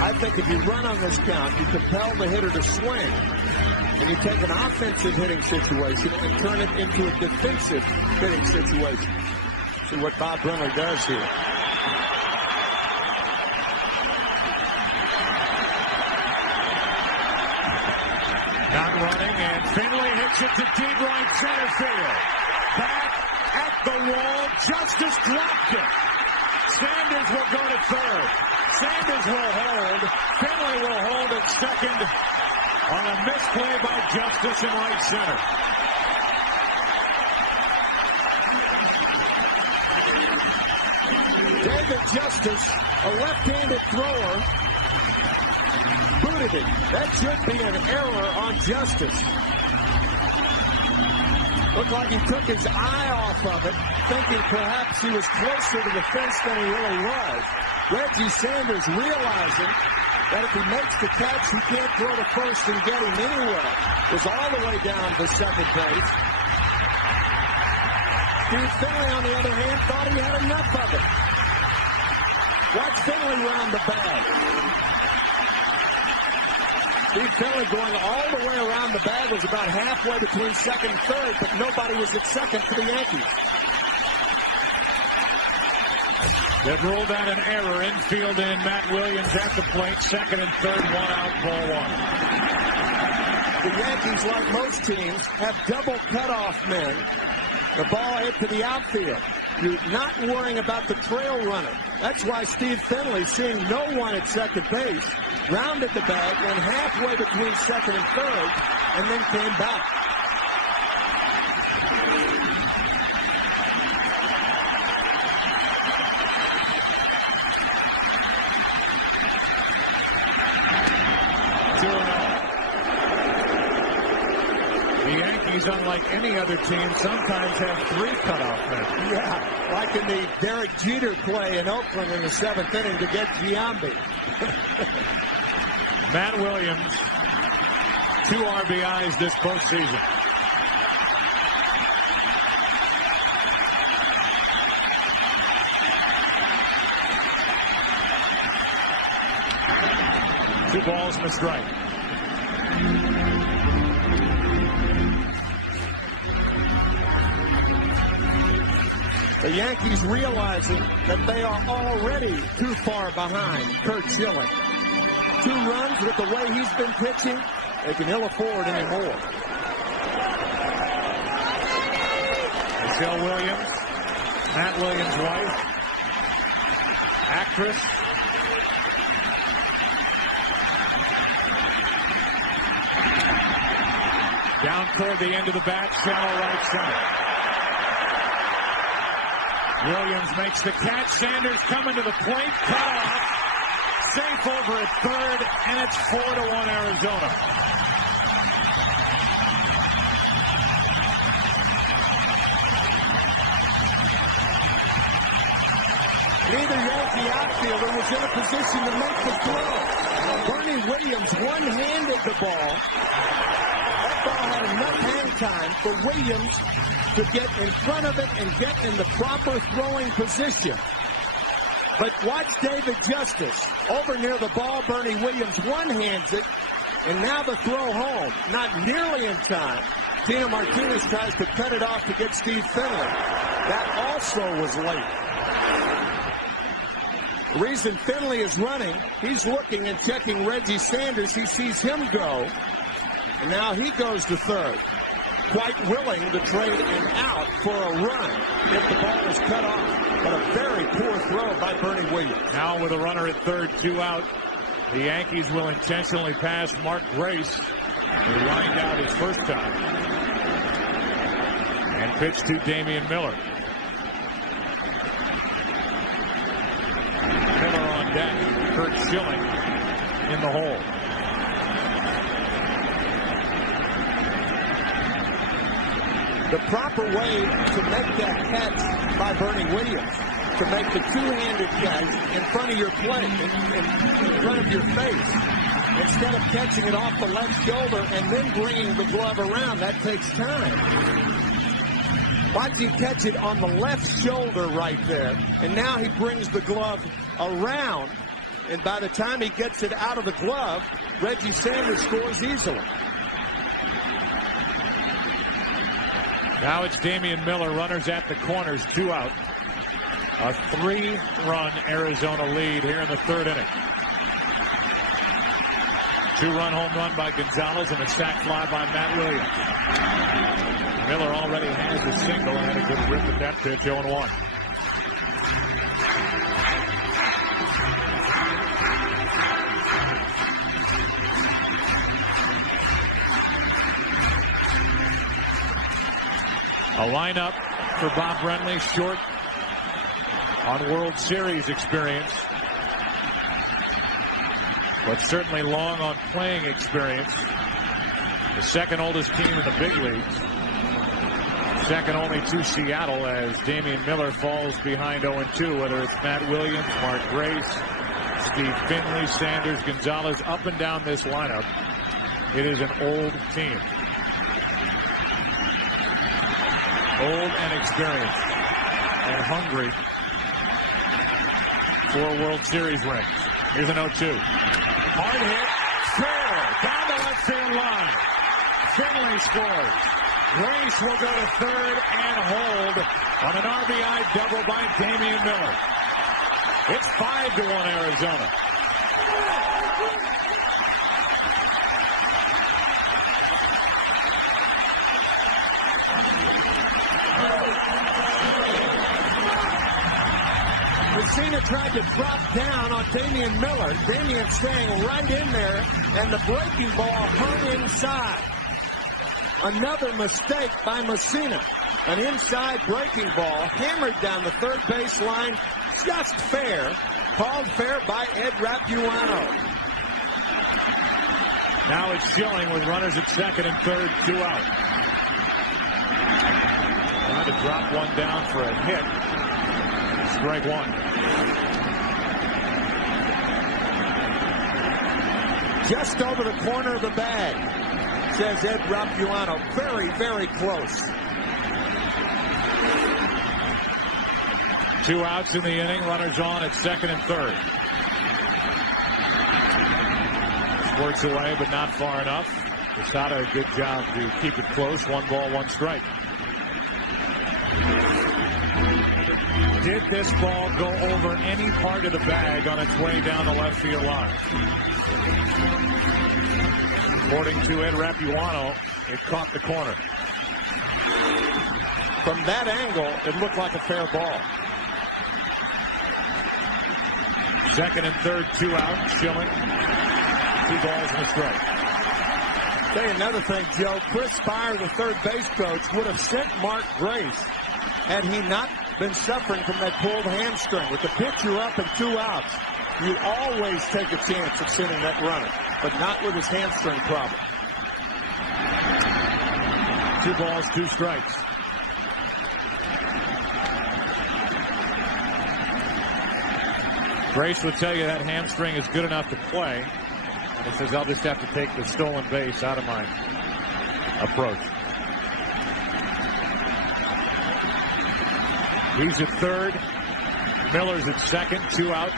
I think if you run on this count, you compel the hitter to swing. And you take an offensive hitting situation and turn it into a defensive hitting situation. See what Bob Brenly does here. Not running, and Finley hits it to deep right center field. Back at the wall, Justice dropped it. Sanders will go to 3rd. Sanders will hold. Finley will hold at 2nd on a misplay by Justice in right center. David Justice, a left-handed thrower, booted it. That should be an error on Justice. Looked like he took his eye off of it, thinking perhaps he was closer to the fence than he really was. Reggie Sanders realizing that if he makes the catch, he can't throw to first and get him anywhere. Was all the way down to 2nd base. Steve Finley, on the other hand, thought he had enough of it. Watch Finley round the bag. Steve Finley going all the way around the bag, was about halfway between 2nd and 3rd, but nobody was at 2nd for the Yankees. That ruled out an error. Infield in Matt Williams at the plate. 2nd and 3rd, 1 out, ball 1. The Yankees, like most teams, have double cutoff men. The ball hit to the outfield. You're not worrying about the trail runner. That's why Steve Finley, seeing no one at second base, rounded the bag, went halfway between second and third, and then came back. Unlike any other team, sometimes have 3 cutoff men. Yeah, like in the Derek Jeter play in Oakland in the 7th inning to get Giambi. Matt Williams, 2 RBIs this postseason. Two balls and a strike. The Yankees realizing that they are already too far behind Curt Schilling. 2 runs with the way he's been pitching, they can ill afford anymore. Michelle Williams, Matt Williams' wife, actress. Down toward the end of the bat, shallow right center. Williams makes the catch. Sanders coming to the plate. Cut off. Safe over at third, and it's 4-1 Arizona. Neither Yankee outfielder was in a position to make the throw. Bernie Williams one-handed the ball. That ball had enough hang time for Williams to get in front of it and get in the proper throwing position. But watch David Justice. Over near the ball, Bernie Williams one-hands it, and now the throw home. Not nearly in time. Tina Martinez tries to cut it off to get Steve Finley. That also was late. The reason Finley is running, he's looking and checking Reggie Sanders. He sees him go, and now he goes to third. Quite willing to trade him out for a run if the ball is cut off. But a very poor throw by Bernie Williams. Now with a runner at third, 2 out, the Yankees will intentionally pass Mark Grace, who lined out his first time, and pitch to Damian Miller. Miller on deck, Curt Schilling in the hole. The proper way to make that catch by Bernie Williams, to make the two-handed catch in front of your plate, in front of your face, instead of catching it off the left shoulder and then bringing the glove around. That takes time. Watch him catch it on the left shoulder right there, and now he brings the glove around, and by the time he gets it out of the glove, Reggie Sanders scores easily. Now it's Damian Miller, runners at the corners, 2 out. A 3-run Arizona lead here in the 3rd inning. 2-run home run by Gonzalez and a sac fly by Matt Williams. Miller already has the single and had a good rip at that pitch, 0-1. A lineup for Bob Brenly, short on World Series experience, but certainly long on playing experience. The second oldest team in the big leagues. Second only to Seattle as Damian Miller falls behind 0-2, whether it's Matt Williams, Mark Grace, Steve Finley, Sanders, Gonzalez, up and down this lineup. It is an old team. Old and experienced and hungry for World Series rings. Here's an 0-2. Hard hit, fair, down the left field line. Finley scores. Grace will go to third and hold on an RBI double by Damian Miller. It's 5-1 Arizona. Messina tried to drop down on Damian Miller. Damian staying right in there, and the breaking ball hung inside. Another mistake by Messina. An inside breaking ball hammered down the third base line. Just fair. Called fair by Ed Rapuano. Now it's Schilling with runners at second and third, 2 out. Trying to drop one down for a hit. Strike one. Just over the corner of the bag, says Ed Rapuano. Very, very close. 2 outs in the inning. Runners on at second and third. Squirts away, but not far enough. Posada, a good job to keep it close. 1 ball, 1 strike. Did this ball go over any part of the bag on its way down the left field line? According to Ed Rapuano, it caught the corner. From that angle, it looked like a fair ball. Second and third, 2 out. Schilling. 2 balls and a strike. Tell you another thing, Joe. Chris Spire, the third base coach, would have sent Mark Grace had he not been suffering from that pulled hamstring. With the pitch, you're up and 2 outs. You always take a chance of sending that runner, but not with his hamstring problem. 2 balls, 2 strikes. Grace would tell you that hamstring is good enough to play. And he says, I'll just have to take the stolen base out of my approach. He's at third. Miller's at second, 2 out.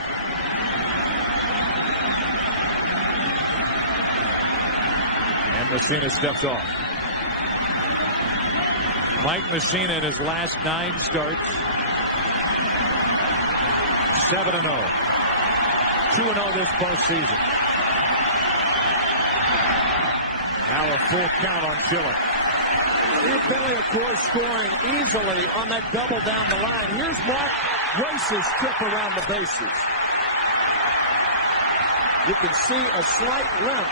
And Messina steps off. Mike Messina in his last 9 starts, 7-0. 2-0 this postseason. Now a full count on Schilling. Steve Finley, of course, scoring easily on that double down the line. Here's Mark Grace's trip around the bases. You can see a slight limp.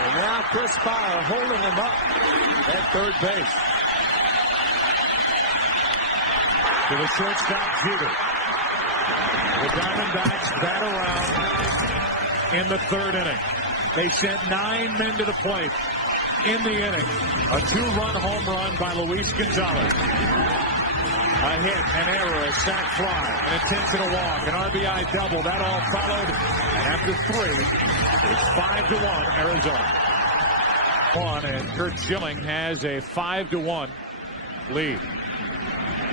And now Chris Spire holding him up at third base. To the shortstop, Jeter. The Diamondbacks bat around in the third inning. They sent 9 men to the plate in the inning. A 2-run home run by Luis Gonzalez. A hit, an error, a sac fly, an attempt at a walk, an RBI double. That all followed. And after 3, it's 5-1 Arizona. And Curt Schilling has a 5-1 lead.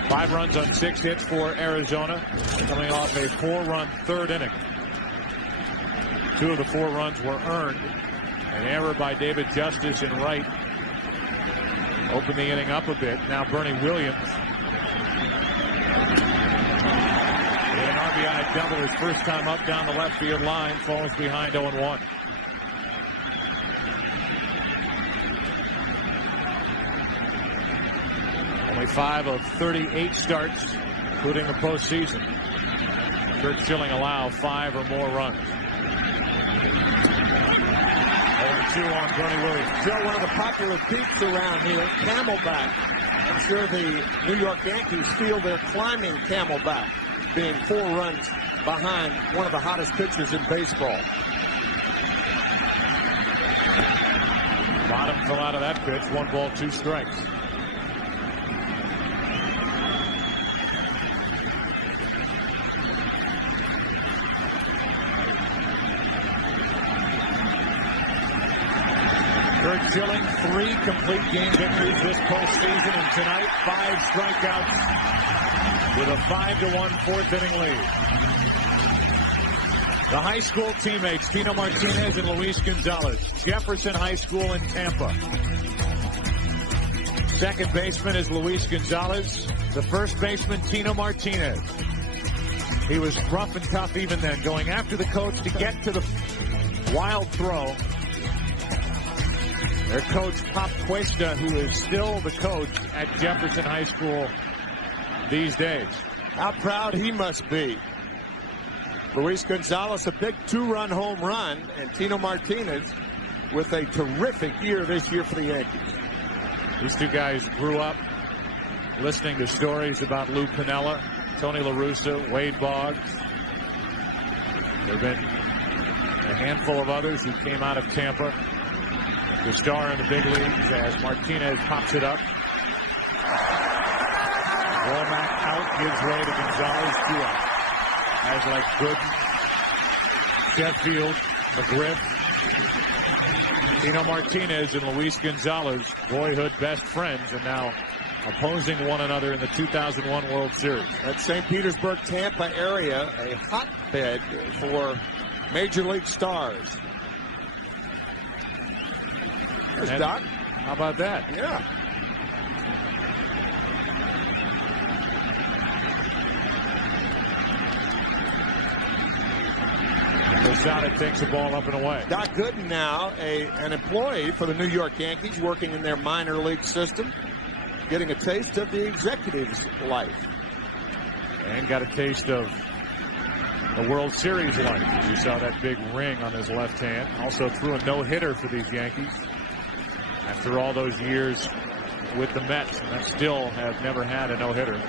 5 runs on 6 hits for Arizona, coming off a 4-run third inning. 2 of the 4 runs were earned. An error by David Justice in right opened the inning up a bit. Now Bernie Williams. An RBI double his first time up down the left field line. Falls behind 0-1. Only 5 of 38 starts, including the postseason. Curt Schilling allow 5 or more runs. 0-2 on Bernie Williams. Joe, one of the popular peaks around here, Camelback. I'm sure the New York Yankees feel they're climbing Camelback, being 4 runs behind one of the hottest pitchers in baseball. Bottom fell out of that pitch. 1 ball, 2 strikes. Curt Schilling, 3 complete game victories this postseason, and tonight 5 strikeouts with a 5-1 4th inning lead. The high school teammates, Tino Martinez and Luis Gonzalez. Jefferson High School in Tampa. Second baseman is Luis Gonzalez. The first baseman, Tino Martinez. He was rough and tough even then, going after the coach to get to the wild throw. Their coach, Pop Cuesta, who is still the coach at Jefferson High School these days. How proud he must be. Luis Gonzalez, a big 2-run home run, and Tino Martinez with a terrific year this year for the Yankees. These two guys grew up listening to stories about Lou Piniella, Tony La Russa, Wade Boggs. There have been a handful of others who came out of Tampa to star in the big leagues as Martinez pops it up. Womack out, gives way to Gonzalez, 2 out. Guys like Gooden, Sheffield, McGriff, Tino Martinez and Luis Gonzalez, boyhood best friends, and now opposing one another in the 2001 World Series. That St. Petersburg, Tampa area, a hotbed for Major League stars. There's Doc. How about that? Yeah. Posada takes the ball up and away. Doc Gooden now an employee for the New York Yankees, working in their minor league system, getting a taste of the executive's life. And got a taste of the World Series life. You saw that big ring on his left hand. Also threw a no-hitter for these Yankees after all those years with the Mets, and still have never had a no-hitter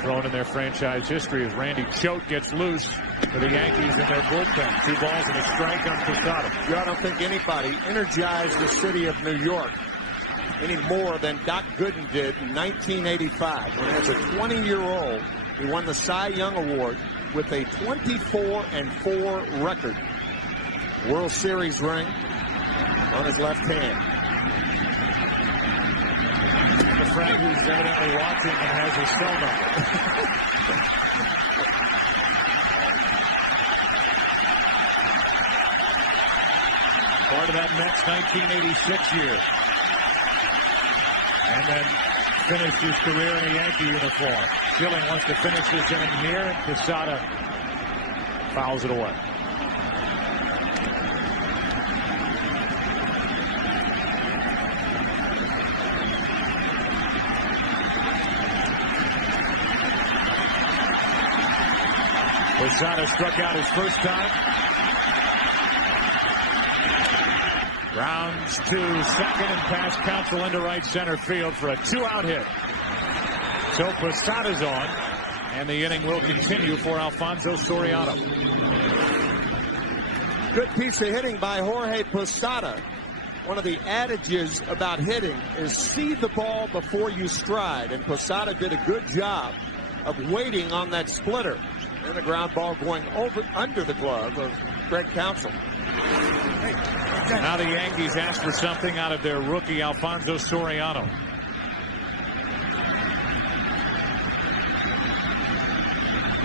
thrown in their franchise history as Randy Choate gets loose for the Yankees in their bullpen. 2 balls and a strike on Posada. I don't think anybody energized the city of New York any more than Doc Gooden did in 1985. When as a 20-year-old, he won the Cy Young Award with a 24-4 record. World Series ring on his left hand. The friend who's evidently watching and has his cell number. Part of that Mets 1986 year. And then finished his career in a Yankee uniform. Schilling wants to finish this inning here, and Posada fouls it away. Posada struck out his first time. Grounds to second and past Counsell into right center field for a 2-out hit. So Posada's on, and the inning will continue for Alfonso Soriano. Good piece of hitting by Jorge Posada. One of the adages about hitting is see the ball before you stride, and Posada did a good job of waiting on that splitter. And the ground ball going under the glove of Greg Counsell. Now the Yankees ask for something out of their rookie Alfonso Soriano.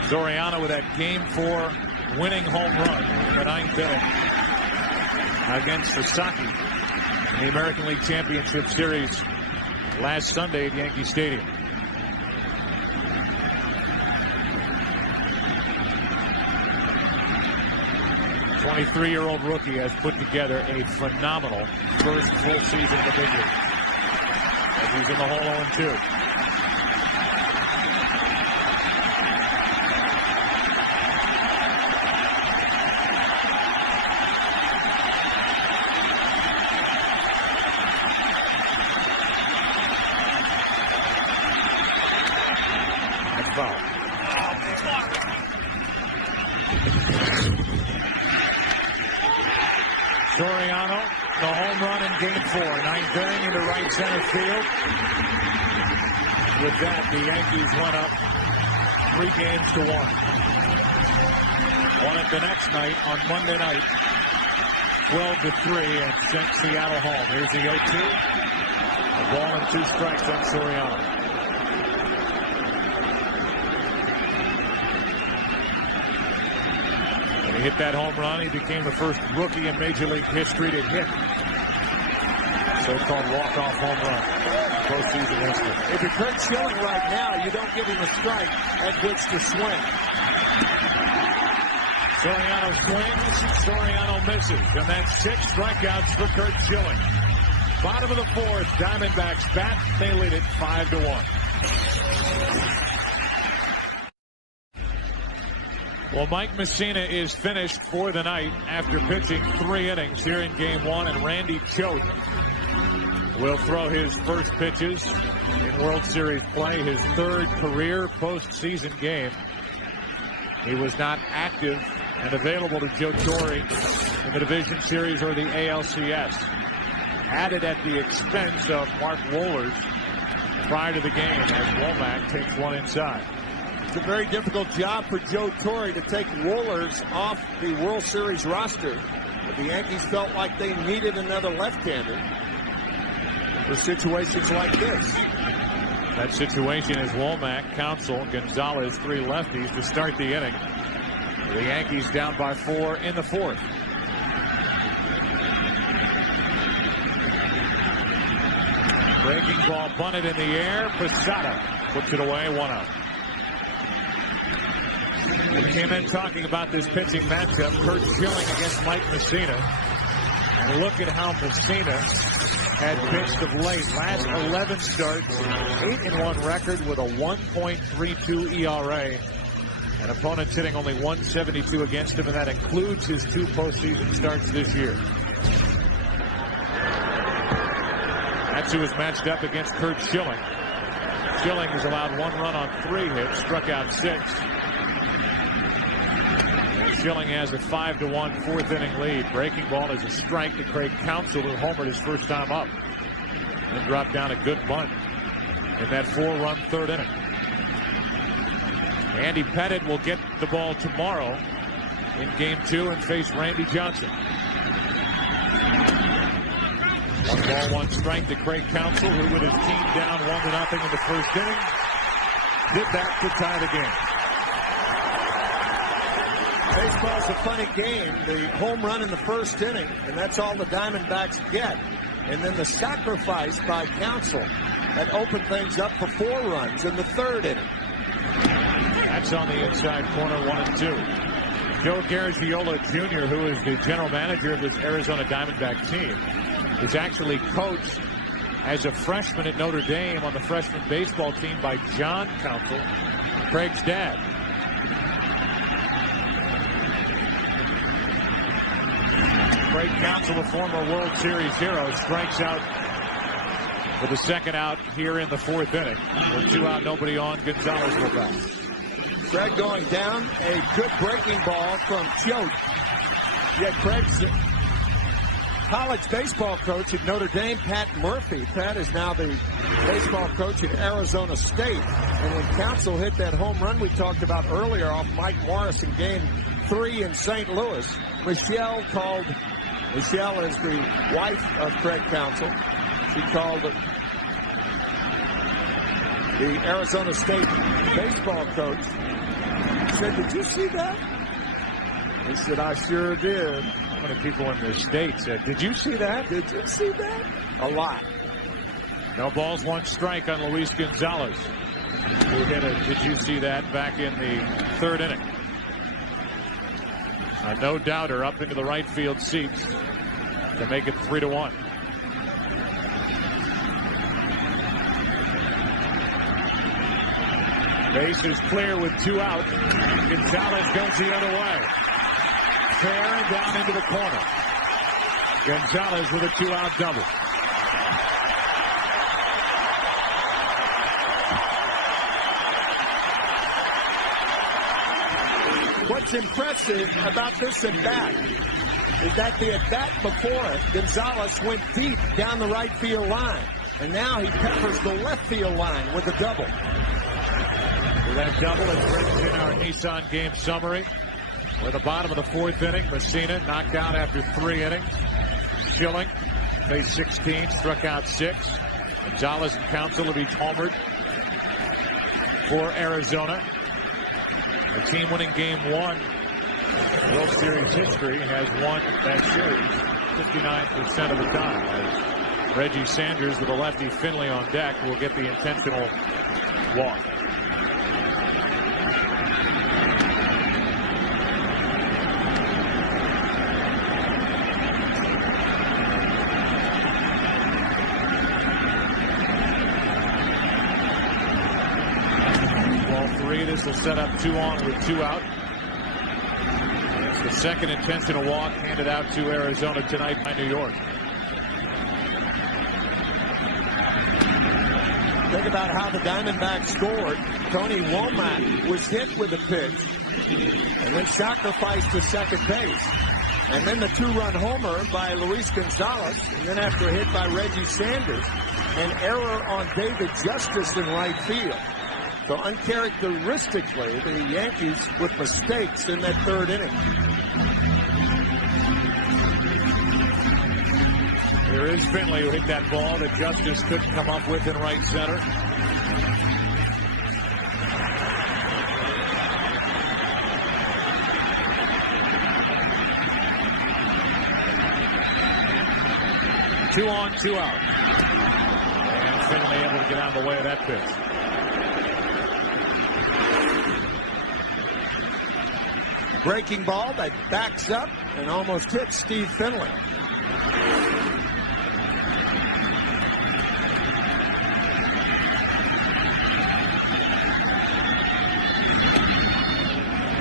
Soriano with that Game 4 winning home run in the 9th inning against Sasaki in the American League Championship Series last Sunday at Yankee Stadium. The 23-year-old rookie has put together a phenomenal first full season in the big league. And he's in the hole 0-2. That's foul. Soriano, the home run in Game 4. 9th inning into right center field. With that, the Yankees went up 3-1. Won it the next night on Monday night, 12-3, and sent Seattle home. Here's the 0-2. A ball and 2 strikes on Soriano. When he hit that home run, he became the first rookie in Major League history to hit so-called walk-off home run. Postseason history. If you're Curt Schilling right now, you don't give him a strike at which to swing. Soriano swings, Soriano misses, and that's 6 strikeouts for Curt Schilling. Bottom of the 4th, Diamondbacks bat. They lead it 5-1. Well, Mike Messina is finished for the night after pitching 3 innings here in Game 1, and Randy Choate will throw his first pitches in World Series play, his 3rd career postseason game. He was not active and available to Joe Torre in the Division Series or the ALCS. Added at the expense of Mark Wohlers prior to the game as Womack takes one inside. It's a very difficult job for Joe Torre to take Wohlers off the World Series roster. But the Yankees felt like they needed another left-hander for situations like this. That situation is Womack, Counsell, Gonzalez, 3 lefties to start the inning. The Yankees down by 4 in the 4th. Breaking ball bunted in the air. Posada puts it away, 1 out. We came in talking about this pitching matchup. Curt Schilling against Mike Messina. And look at how Messina had pitched of late. Last 11 starts, 8-1 record with a 1.32 ERA. And opponents hitting only 172 against him, and that includes his 2 postseason starts this year. That's who is matched up against Curt Schilling. Schilling has allowed 1 run on 3 hits, struck out 6. Schilling has a 5-1 4th inning lead. Breaking ball is a strike to Craig Counsell, who homered his first time up and dropped down a good bunt in that 4-run 3rd inning. Andy Pettitte will get the ball tomorrow in Game 2 and face Randy Johnson. 1 ball, 1 strike to Craig Counsell, who with his team down 1-0 in the 1st inning, did that to tie the game. Baseball's a funny game. The home run in the 1st inning, and that's all the Diamondbacks get. And then the sacrifice by Counsell that opened things up for 4 runs in the 3rd inning. That's on the inside corner, 1-2. Joe Garagiola Jr., who is the general manager of this Arizona Diamondback team, is actually coached as a freshman at Notre Dame on the freshman baseball team by John Counsell, Craig's dad. Craig Counsell, a former World Series hero, strikes out with the 2nd out here in the 4th inning. With 2 out, nobody on. Gonzalez will bat. Craig going down. A good breaking ball from Choate. Yet Craig's college baseball coach at Notre Dame, Pat Murphy. Pat is now the baseball coach at Arizona State. And when Counsell hit that home run we talked about earlier off Mike Morris in Game 3 in St. Louis, Michelle is the wife of Craig Counsell. She called the Arizona State baseball coach. Said, "Did you see that?" He said, "I sure did." How many people in the state said, "Did you see that?" Did you see that? A lot. No balls, 1 strike on Luis Gonzalez, who hit a "Did you see that?" back in the 3rd inning. A no-doubter up into the right field seats to make it 3-1. Base is clear with 2 out. Gonzalez goes the other way. Fair down into the corner. Gonzalez with a 2-out double. What's impressive about this at-bat is that the at-bat before it, Gonzalez went deep down the right field line. And now he peppers the left field line with a double. With that double, it's written in our Nissan game summary. We're at the bottom of the 4th inning. Messina knocked out after 3 innings. Schilling faced 16, struck out 6. Gonzalez and Counsell have each homered for Arizona. The team winning Game 1 in World Series history has won that series 59% of the time. As Reggie Sanders with a lefty Finley on deck will get the intentional walk. This will set up 2 on with 2 out. second intentional walk handed out to Arizona tonight by New York. Think about how the Diamondbacks scored. Tony Womack was hit with a pitch and then sacrificed to second base. And then the two-run homer by Luis Gonzalez. And then after a hit by Reggie Sanders, an error on David Justice in right field. So uncharacteristically, the Yankees with mistakes in that third inning. Here is Finley, who hit that ball that Justice couldn't come up with in right center. Two on, two out. And Finley able to get out of the way of that pitch. Breaking ball that backs up and almost hits Steve Finley.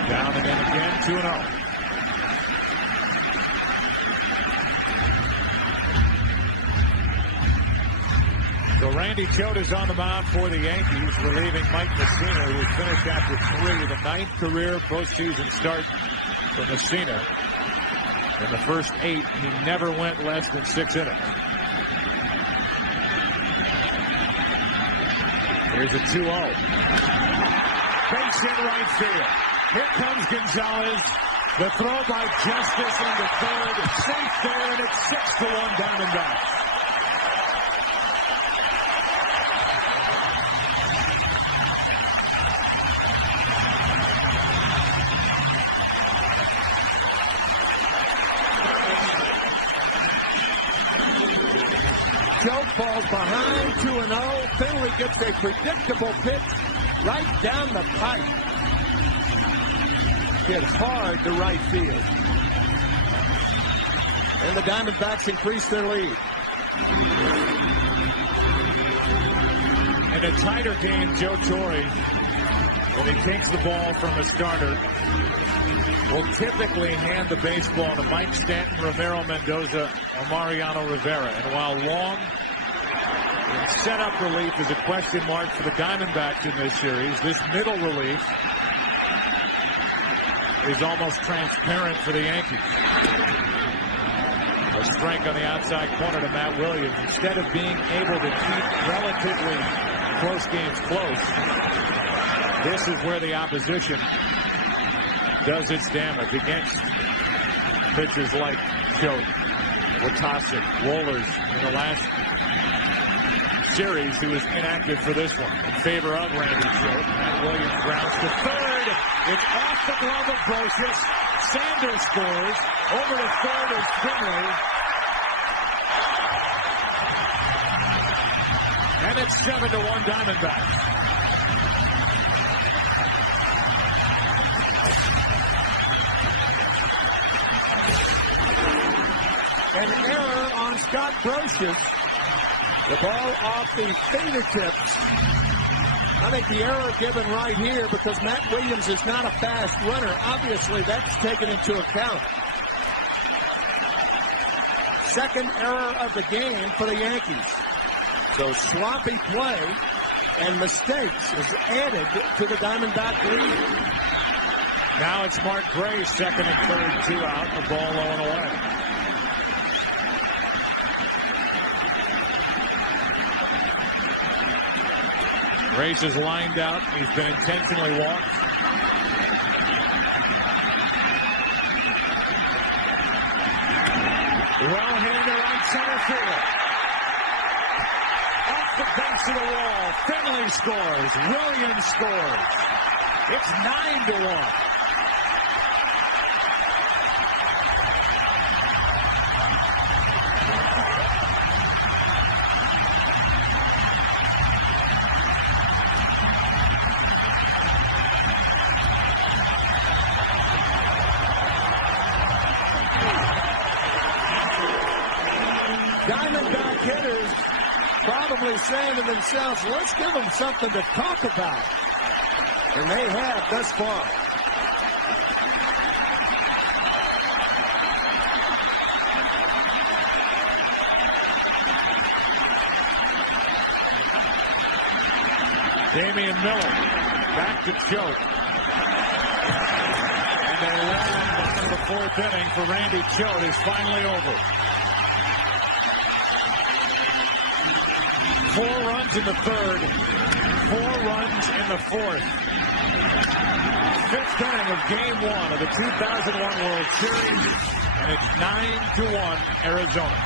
Down and in again, 2-0. So Randy Choate on the mound for the Yankees, relieving Mike Mussina, who was finished after 3, the 9th career postseason start for Mussina. In the first 8, he never went less than 6 innings. Here's a 2-0. Base in right field. Here comes Gonzalez. The throw by Justice into third. Safe there, and it's 6-1 Diamondbacks. Choate falls behind 2-0. Finley gets a predictable pitch right down the pipe. Hit hard to right field. And the Diamondbacks increase their lead. In a tighter game, Joe Torre, when he takes the ball from a starter, will typically hand the baseball to Mike Stanton, Ramiro Mendoza, or Mariano Rivera. And while Long in setup relief is a question mark for the Diamondbacks in this series, this middle relief is almost transparent for the Yankees. A strike on the outside corner to Matt Williams. Instead of being able to keep relatively close games close, this is where the opposition does its damage against pitchers like Choate, Watasic, Wohlers in the last series, who was inactive for this one in favor of Randy Choate. Matt Williams grounds to third. It's off the glove of Brosius. Sanders scores. Over to third is Finley. And it's 7-1 Diamondbacks. An error on Scott Brosius. The ball off the fingertips. I think the error given right here, because Matt Williams is not a fast runner. Obviously, that's taken into account. Second error of the game for the Yankees. So sloppy play and mistakes is added to the Diamondback lead. Now it's Mark Gray, second and third, 2 out. The ball low and away. Grace is lined out. He's been intentionally walked. Well-hander on center field. Off the base of the wall. Finley scores. Williams scores. It's 9-1. Diamondback hitters probably saying to themselves, let's give them something to talk about. And they have thus far. Damian Miller back to choke. And a long bottom of the fourth inning for Randy Choate is finally over. 4 runs in the third, 4 runs in the fourth. 5th inning of Game 1 of the 2001 World Series, and it's 9-1 Arizona.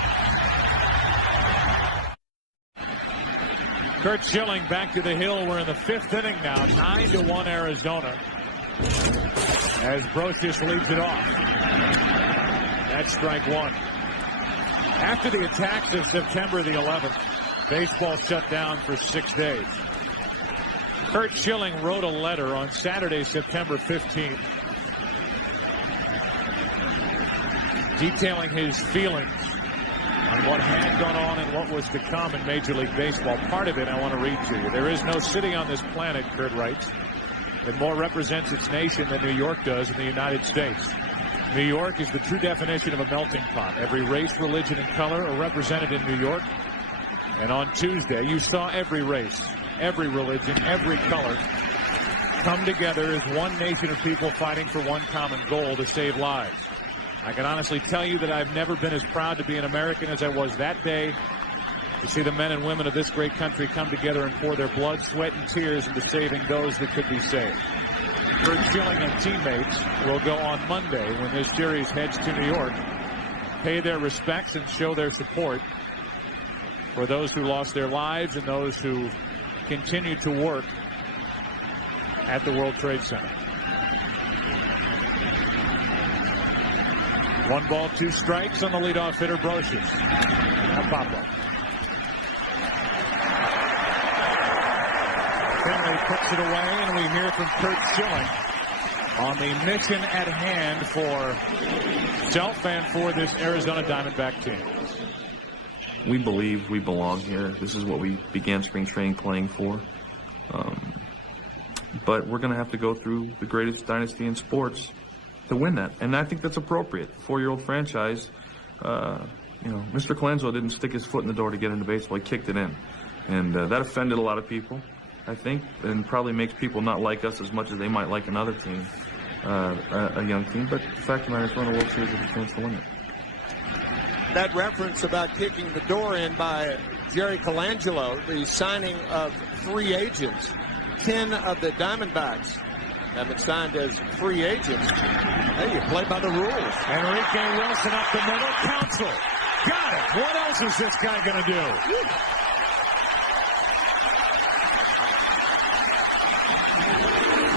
Curt Schilling back to the hill. We're in the 5th inning now, 9-1 Arizona, as Brosius leads it off. That's strike 1. After the attacks of September the 11th, baseball shut down for 6 days. Curt Schilling wrote a letter on Saturday, September 15th, detailing his feelings on what had gone on and what was to come in Major League Baseball. Part of it I want to read to you. There is no city on this planet, Curt writes, that more represents its nation than New York does in the United States. New York is the true definition of a melting pot. Every race, religion, and color are represented in New York. And on Tuesday, you saw every race, every religion, every color come together as one nation of people fighting for one common goal: to save lives. I can honestly tell you that I've never been as proud to be an American as I was that day, to see the men and women of this great country come together and pour their blood, sweat, and tears into saving those that could be saved. Curt Schilling and teammates will go on Monday, when this series heads to New York, pay their respects and show their support for those who lost their lives and those who continue to work at the World Trade Center. 1 ball, 2 strikes on the leadoff hitter, Brosius. Now pop-up. Finley puts it away, and we hear from Curt Schilling on the mission at hand for himself and for this Arizona Diamondback team. We believe we belong here. This is what we began spring training playing for. But we're going to have to go through the greatest dynasty in sports to win that. And I think that's appropriate. 4-year-old franchise, Mr. Colangelo didn't stick his foot in the door to get into baseball. He kicked it in. And that offended a lot of people, I think, and probably makes people not like us as much as they might like another team, a young team. But the fact of the matter is, we're in a World Series with a chance to win it. That reference about kicking the door in by Jerry Colangelo, the signing of free agents. 10 of the Diamondbacks have been signed as free agents. Hey, you play by the rules. Enrique Wilson up the middle. Counsell. Got it. What else is this guy going to do?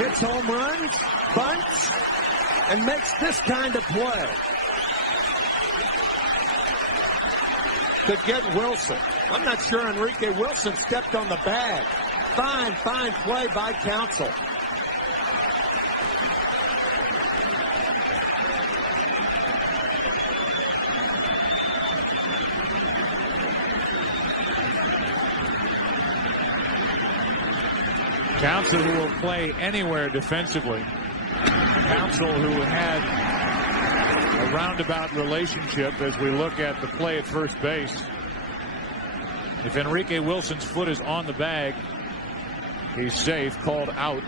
Hits home runs, bunts, and makes this kind of play to get Wilson. I'm not sure Enrique Wilson stepped on the bag. Fine play by Counsell. Counsell, who will play anywhere defensively. Counsell, who had a roundabout relationship as we look at the play at first base. If Enrique Wilson's foot is on the bag, he's safe, called out.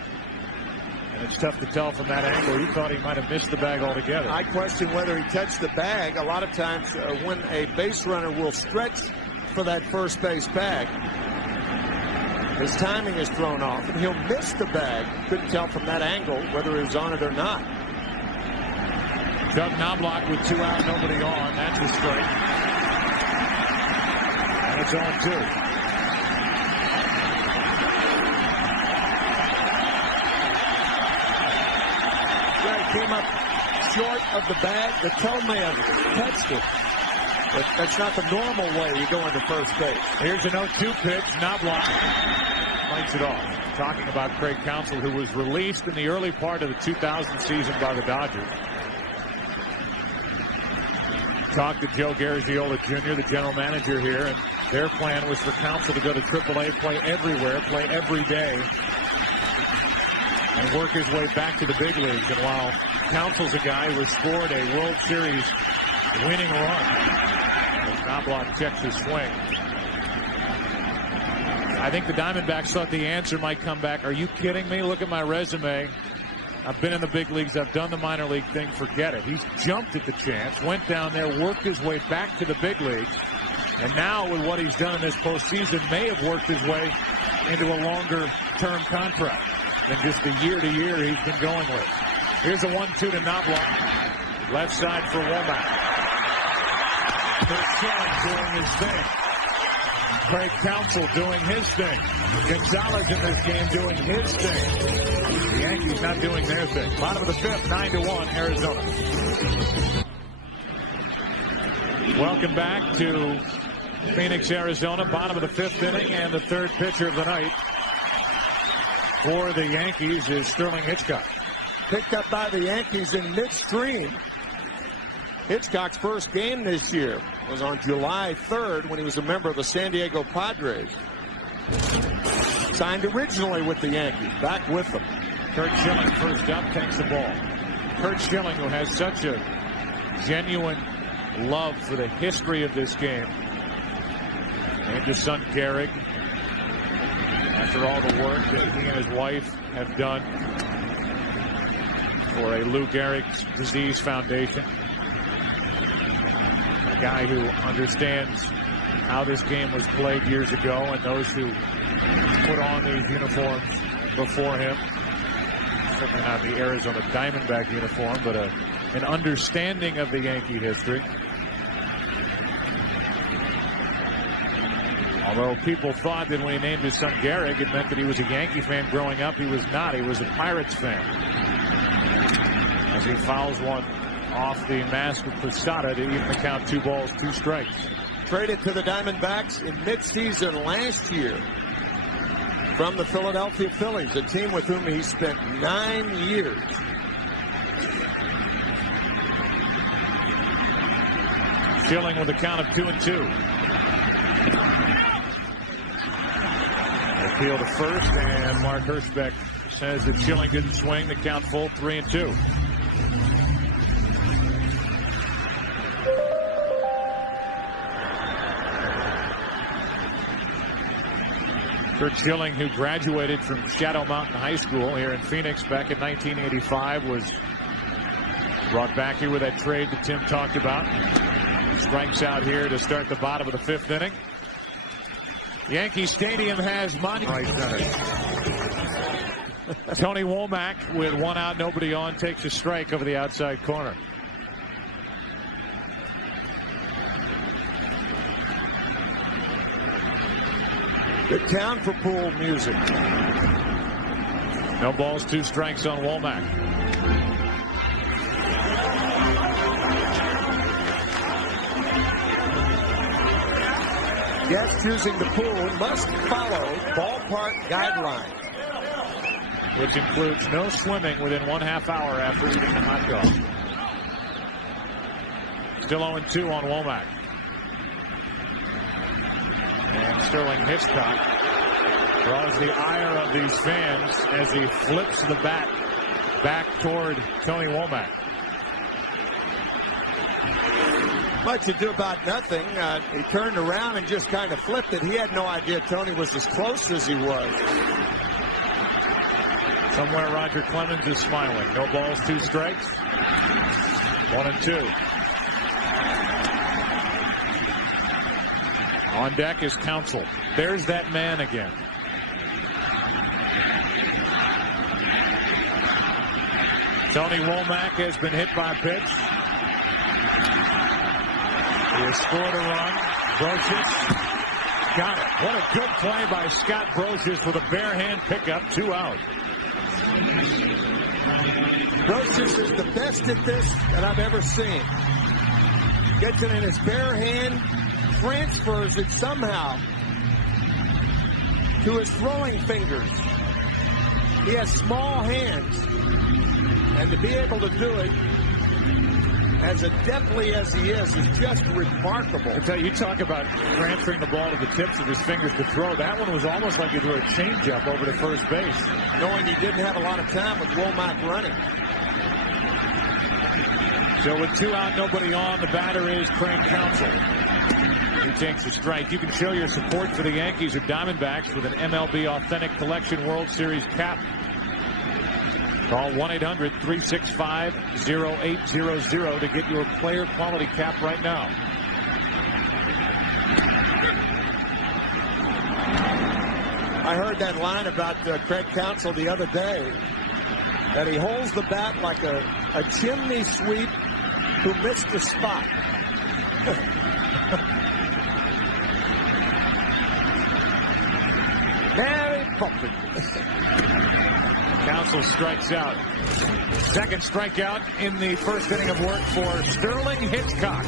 And it's tough to tell from that angle. He thought he might have missed the bag altogether. I question whether he touched the bag. A lot of times when a base runner will stretch for that first base bag, his timing is thrown off, and he'll miss the bag. Couldn't tell from that angle whether he was on it or not. Chuck Knobloch with 2 out, nobody on. That's a strike. And it's 0-2. Came up short of the bag. The toe man touched it. But that's not the normal way you go into first base. Here's an 0-2 pitch. Knobloch fights it off. Talking about Craig Counsell, who was released in the early part of the 2000 season by the Dodgers. Talked to Joe Garagiola Jr., the general manager here, and their plan was for Counsell to go to AAA, play everywhere, play every day, and work his way back to the big leagues. And while Counsell's a guy who has scored a World Series winning run, as Knobloch checks his swing. I think the Diamondbacks thought the answer might come back. Are you kidding me? Look at my resume. I've been in the big leagues. I've done the minor league thing. Forget it. He's jumped at the chance, went down there, worked his way back to the big leagues. And now with what he's done in this postseason, may have worked his way into a longer-term contract than just the year-to-year he's been going with. Here's a 1-2 to Knobloch. Left side for Womack. Kurt Schilling doing his thing. Craig Counsell doing his thing. Gonzalez in this game doing his thing. The Yankees not doing their thing. Bottom of the fifth, 9-1, Arizona. Welcome back to Phoenix, Arizona. Bottom of the fifth inning, and the third pitcher of the night for the Yankees is Sterling Hitchcock. Picked up by the Yankees in midstream. Hitchcock's first game this year was on July 3rd when he was a member of the San Diego Padres. Signed originally with the Yankees, back with them. Curt Schilling first up, takes the ball. Curt Schilling, who has such a genuine love for the history of this game. And his son Gehrig, after all the work that he and his wife have done for a Lou Gehrig's Disease Foundation. A guy who understands how this game was played years ago, and those who put on these uniforms before him. Certainly not the Arizona Diamondback uniform, but an understanding of the Yankee history. Although people thought that when he named his son Gehrig, it meant that he was a Yankee fan growing up. He was not. He was a Pirates fan. As he fouls one off the mask of Posada to even the count 2 balls, 2 strikes. Traded to the Diamondbacks in midseason last year from the Philadelphia Phillies, a team with whom he spent 9 years. Schilling with a count of 2-2. Appeal to first, and Mark Hirschbeck says that Schilling didn't swing. The count full, 3-2. Curt Schilling, who graduated from Shadow Mountain High School here in Phoenix back in 1985, was brought back here with that trade that Tim talked about. Strikes out here to start the bottom of the fifth inning. Yankee Stadium has money. Right center. Tony Womack with 1 out, nobody on, takes a strike over the outside corner. Good count for pool music. No balls, 2 strikes on Womack. Guests using the pool must follow ballpark guidelines, which includes no swimming within 1/2 hour after eating a hot dog. Still 0-2 on Womack. And Sterling Hitchcock draws the ire of these fans as he flips the bat back toward Tony Womack. Much ado about nothing. He turned around and just kind of flipped it. He had no idea Tony was as close as he was. Somewhere Roger Clemens is smiling. No balls, 2 strikes. 1-2. On deck is Counsell. There's that man again. Tony Womack has been hit by a pitch. He has scored a run. Brosius got it. What a good play by Scott Brosius with a bare hand pickup. 2 out. Brosius is the best at this that I've ever seen. Gets it in his bare hand, transfers it somehow to his throwing fingers. He has small hands, and to be able to do it as adeptly as he is just remarkable. I tell you, you talk about transferring the ball to the tips of his fingers to throw. That one was almost like he threw a changeup over to first base. Knowing he didn't have a lot of time with Womack running. So with 2 out, nobody on, the batter is Craig Counsell. He takes a strike. You can show your support for the Yankees or Diamondbacks with an MLB Authentic Collection World Series cap. Call 1-800-365-0800 to get your player quality cap right now. I heard that line about Craig Counsell the other day, that he holds the bat like a chimney sweep who missed the spot. Very bumpy. Counsell strikes out. Second strikeout in the first inning of work for Sterling Hitchcock.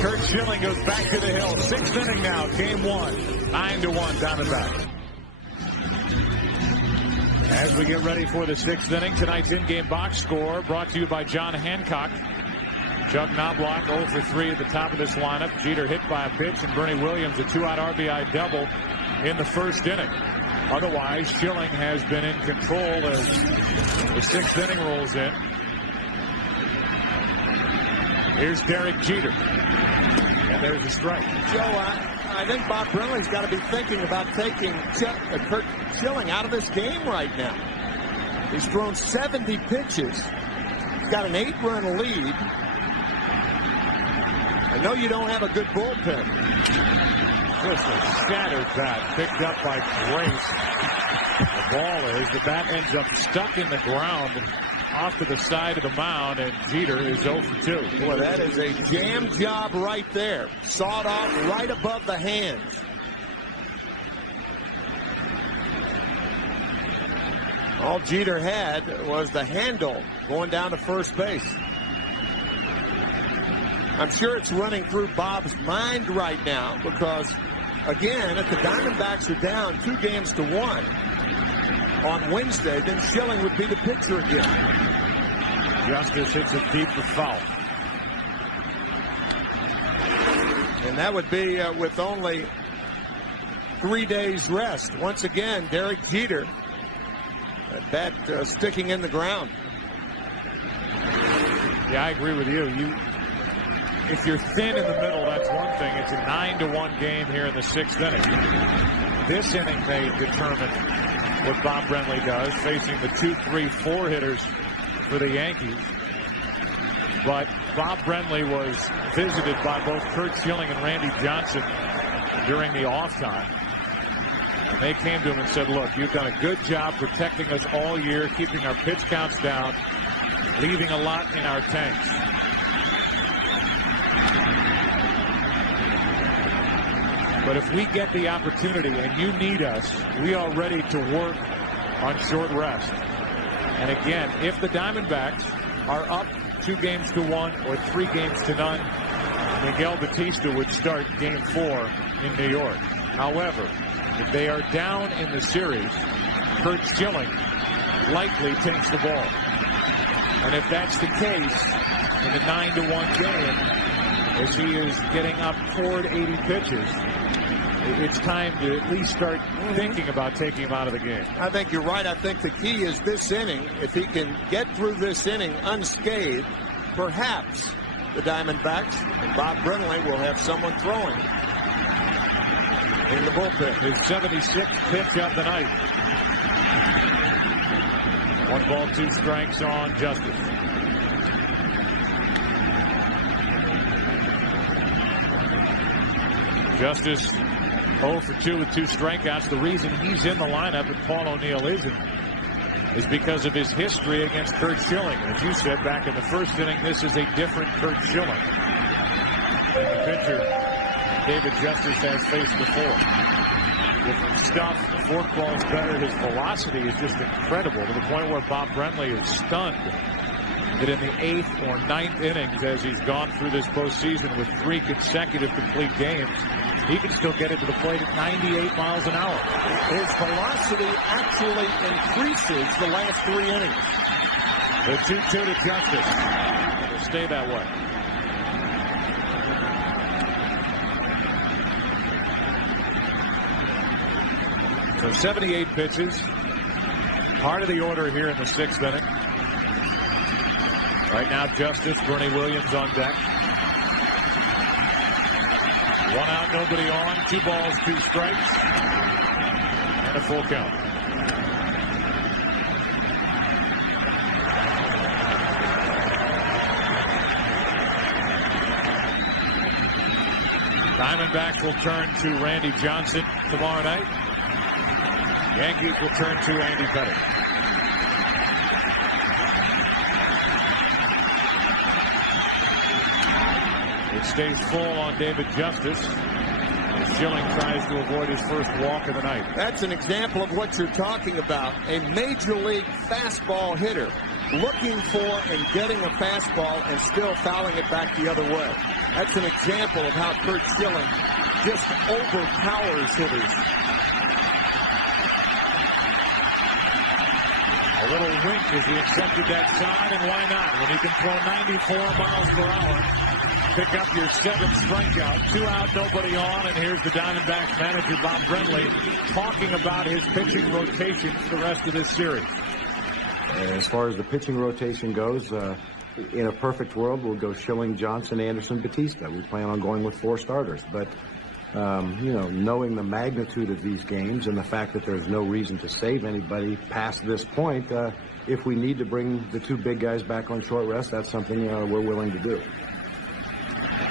Curt Schilling goes back to the hill. 6th inning now, game 1. 9-1 Diamondbacks. As we get ready for the 6th inning, tonight's in-game box score brought to you by John Hancock. Chuck Knobloch 0 for 3 at the top of this lineup. Jeter hit by a pitch, and Bernie Williams a 2-out RBI double in the first inning. Otherwise, Schilling has been in control as the 6th inning rolls in. Here's Derek Jeter. And there's a strike. Joe, I think Bob Brenly's got to be thinking about taking Curt Schilling out of this game right now. He's thrown 70 pitches. He's got an 8-run lead. I know you don't have a good bullpen. Just a shattered bat picked up by Grace. The ball is, the bat ends up stuck in the ground off to the side of the mound, and Jeter is 0 for 2. Boy, that is a jam job right there. Sawed off right above the hands. All Jeter had was the handle going down to first base. I'm sure it's running through Bob's mind right now because, again, if the Diamondbacks are down 2-1 on Wednesday, then Schilling would be the pitcher again. Justice hits it deep for foul. And that would be with only 3 days rest. Once again, Derek Jeter, that bat sticking in the ground. Yeah, I agree with you. If you're thin in the middle, that's one thing. It's a 9-1 game here in the 6th inning. This inning may determine what Bob Brenly does, facing the 2, 3, 4 hitters for the Yankees. But Bob Brenly was visited by both Curt Schilling and Randy Johnson during the off time. And they came to him and said, look, you've done a good job protecting us all year, keeping our pitch counts down, leaving a lot in our tanks. But if we get the opportunity and you need us, we are ready to work on short rest. And again, if the Diamondbacks are up 2-1 or 3-0, Miguel Batista would start game 4 in New York. However, if they are down in the series, Curt Schilling likely takes the ball. And if that's the case in the 9-1 game, as he is getting up toward 80 pitches, it's time to at least start thinking about taking him out of the game. I think you're right. I think the key is this inning. If he can get through this inning unscathed, perhaps the Diamondbacks and Bob Brenly will have someone throwing in the bullpen. His 76th pitch of the night. 1 ball, 2 strikes on Justice. Justice 0 for 2 with 2 strikeouts. The reason he's in the lineup and Paul O'Neill isn't is because of his history against Curt Schilling. As you said back in the first inning, this is a different Curt Schilling than the pitcher David Justice has faced before. Different stuff. The forkball is better. His velocity is just incredible to the point where Bob Brenly is stunned that in the 8th or 9th innings, as he's gone through this postseason with 3 consecutive complete games, he can still get it to the plate at 98 miles an hour. His velocity actually increases the last 3 innings. The 2-2 to Justice. It'll stay that way. So 78 pitches. Part of the order here in the 6th inning. Right now, Justice, Bernie Williams on deck. 1 out, nobody on. 2 balls, 2 strikes. And a full count. Diamondbacks will turn to Randy Johnson tomorrow night. Yankees will turn to Andy Pettitte. It stays full on David Justice. Schilling tries to avoid his first walk of the night. That's an example of what you're talking about. A major league fastball hitter looking for and getting a fastball and still fouling it back the other way. That's an example of how Curt Schilling just overpowers hitters. A little wink as he accepted that side, and why not? When you can throw 94 miles per hour, pick up your 7th strikeout. 2 out, nobody on, and here's the Diamondbacks manager, Bob Brenly, talking about his pitching rotation for the rest of this series. As far as the pitching rotation goes, in a perfect world, we'll go Schilling, Johnson, Anderson, Batista. We plan on going with 4 starters. But, you know, knowing the magnitude of these games and the fact that there's no reason to save anybody past this point, if we need to bring the 2 big guys back on short rest, that's something we're willing to do.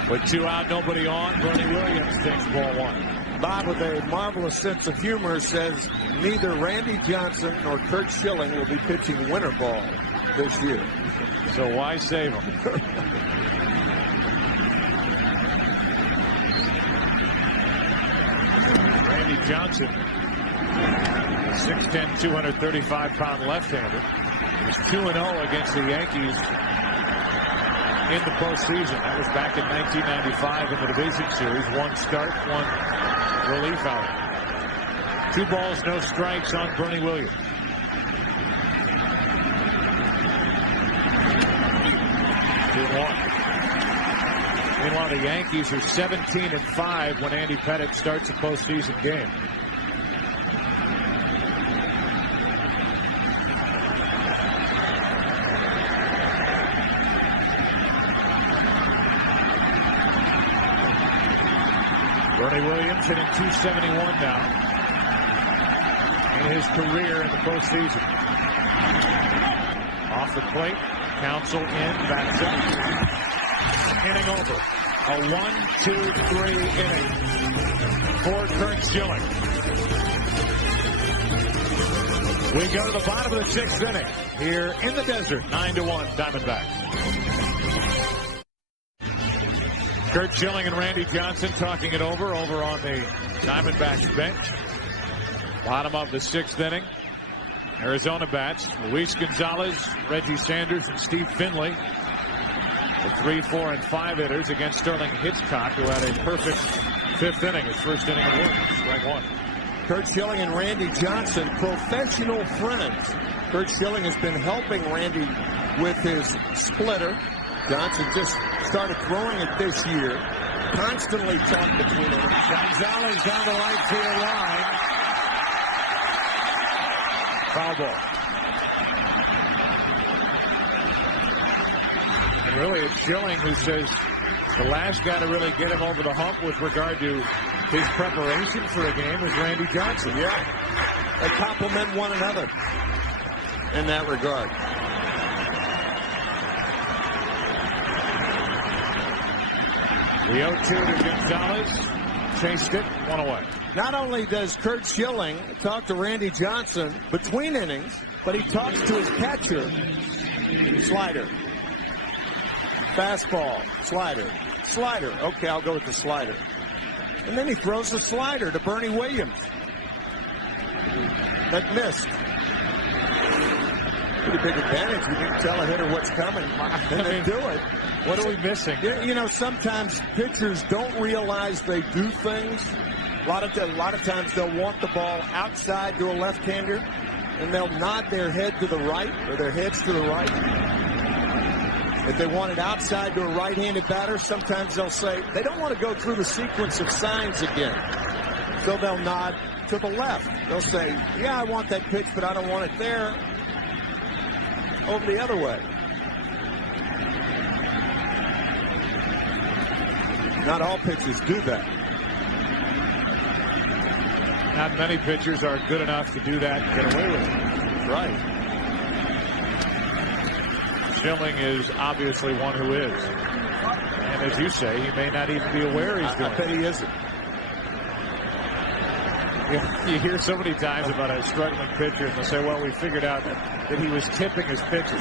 With 2 out, nobody on, Bernie Williams takes ball 1. Bob, with a marvelous sense of humor, says neither Randy Johnson nor Curt Schilling will be pitching winter ball this year. So why save them? Randy Johnson, 6'10", 235-pound left-hander, is 2-0 against the Yankees in the postseason. That was back in 1995 in the division series. 1 start, 1 relief outing. 2 balls, no strikes on Bernie Williams. Meanwhile, the Yankees are 17-5 when Andy Pettitte starts a postseason game. Bernie Williams hitting .271 now in his career in the postseason. Off the plate, Counsell in, bats in. Inning over. A 1-2-3 inning for Curt Schilling. We go to the bottom of the 6th inning here in the desert. 9-1 Diamondbacks. Curt Schilling and Randy Johnson talking it over on the Diamondbacks bench. Bottom of the 6th inning. Arizona bats Luis Gonzalez, Reggie Sanders, and Steve Finley. The 3, 4, and 5 hitters against Sterling Hitchcock, who had a perfect 5th inning, his first inning of work. Strike 1. Curt Schilling and Randy Johnson, professional friends. Curt Schilling has been helping Randy with his splitter. Johnson just started throwing it this year. Constantly talked between them. Gonzalez down the right field line. Foul ball. And really, it's Schilling who says the last guy to really get him over the hump with regard to his preparation for a game was Randy Johnson. Yeah. They complement one another in that regard. The 0-2 to Gonzalez. Chased it, 1 away. Not only does Curt Schilling talk to Randy Johnson between innings, but he talks to his catcher. Slider. Fastball. Slider. Slider. Okay, I'll go with the slider. And then he throws the slider to Bernie Williams. That missed. Pretty big advantage. You can tell a hitter what's coming and then do it. What are we missing? You know, sometimes pitchers don't realize they do things. A lot of times they'll want the ball outside to a left-hander, and they'll nod their head to the right, or their heads to the right. If they want it outside to a right-handed batter, sometimes they'll say they don't want to go through the sequence of signs again. So they'll nod to the left. They'll say, yeah, I want that pitch, but I don't want it there. Over the other way. Not all pitchers do that. Not many pitchers are good enough to do that and get away with it. That's right. Schilling is obviously one who is. And as you say, he may not even be aware he's doing I bet he isn't. You hear so many times about a struggling pitcher, and they'll say, well, we figured out that he was tipping his pitches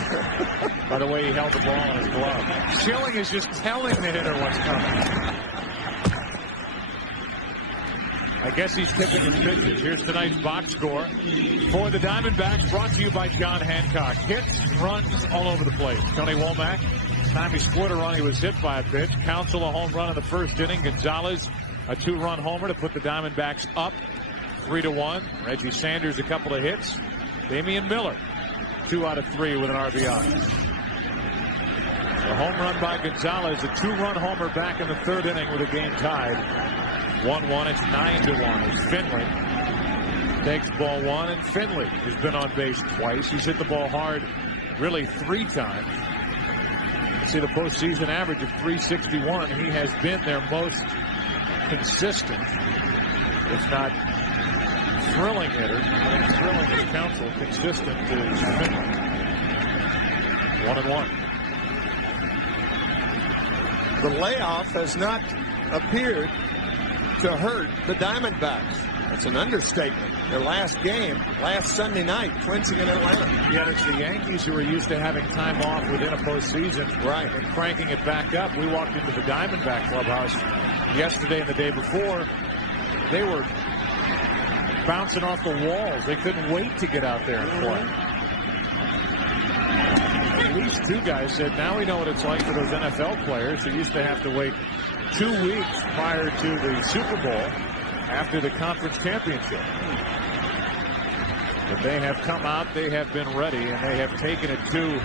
by the way he held the ball in his glove. Schilling is just telling the hitter what's coming. I guess he's tipping his pitches. Here's tonight's box score for the Diamondbacks, brought to you by John Hancock. Hits, runs all over the place. Tony Womack, time he scored a run, he was hit by a pitch. Counsell a home run in the first inning. Gonzalez a 2-run homer to put the Diamondbacks up 3-1. Reggie Sanders a couple of hits. Damian Miller 2 out of 3 with an RBI. The home run by Gonzalez, a 2-run homer back in the third inning with a game tied. 1-1. It's 9-1 as Finley takes ball 1, and Finley has been on base twice. He's hit the ball hard really 3 times. You see the postseason average of 361. He has been their most consistent, if not thrilling hitter. Thrilling is Counsell. Consistent is Finley. 1-1. The layoff has not appeared to hurt the Diamondbacks. That's an understatement. Their last game, last Sunday night, clinching in Atlanta. Yet it's the Yankees who are used to having time off within a postseason, Right. and cranking it back up. We walked into the Diamondback clubhouse yesterday and the day before. They were bouncing off the walls. They couldn't wait to get out there and play. At least 2 guys said, now we know what it's like for those NFL players who used to have to wait 2 weeks prior to the Super Bowl after the conference championship. But they have come out, they have been ready, and they have taken it to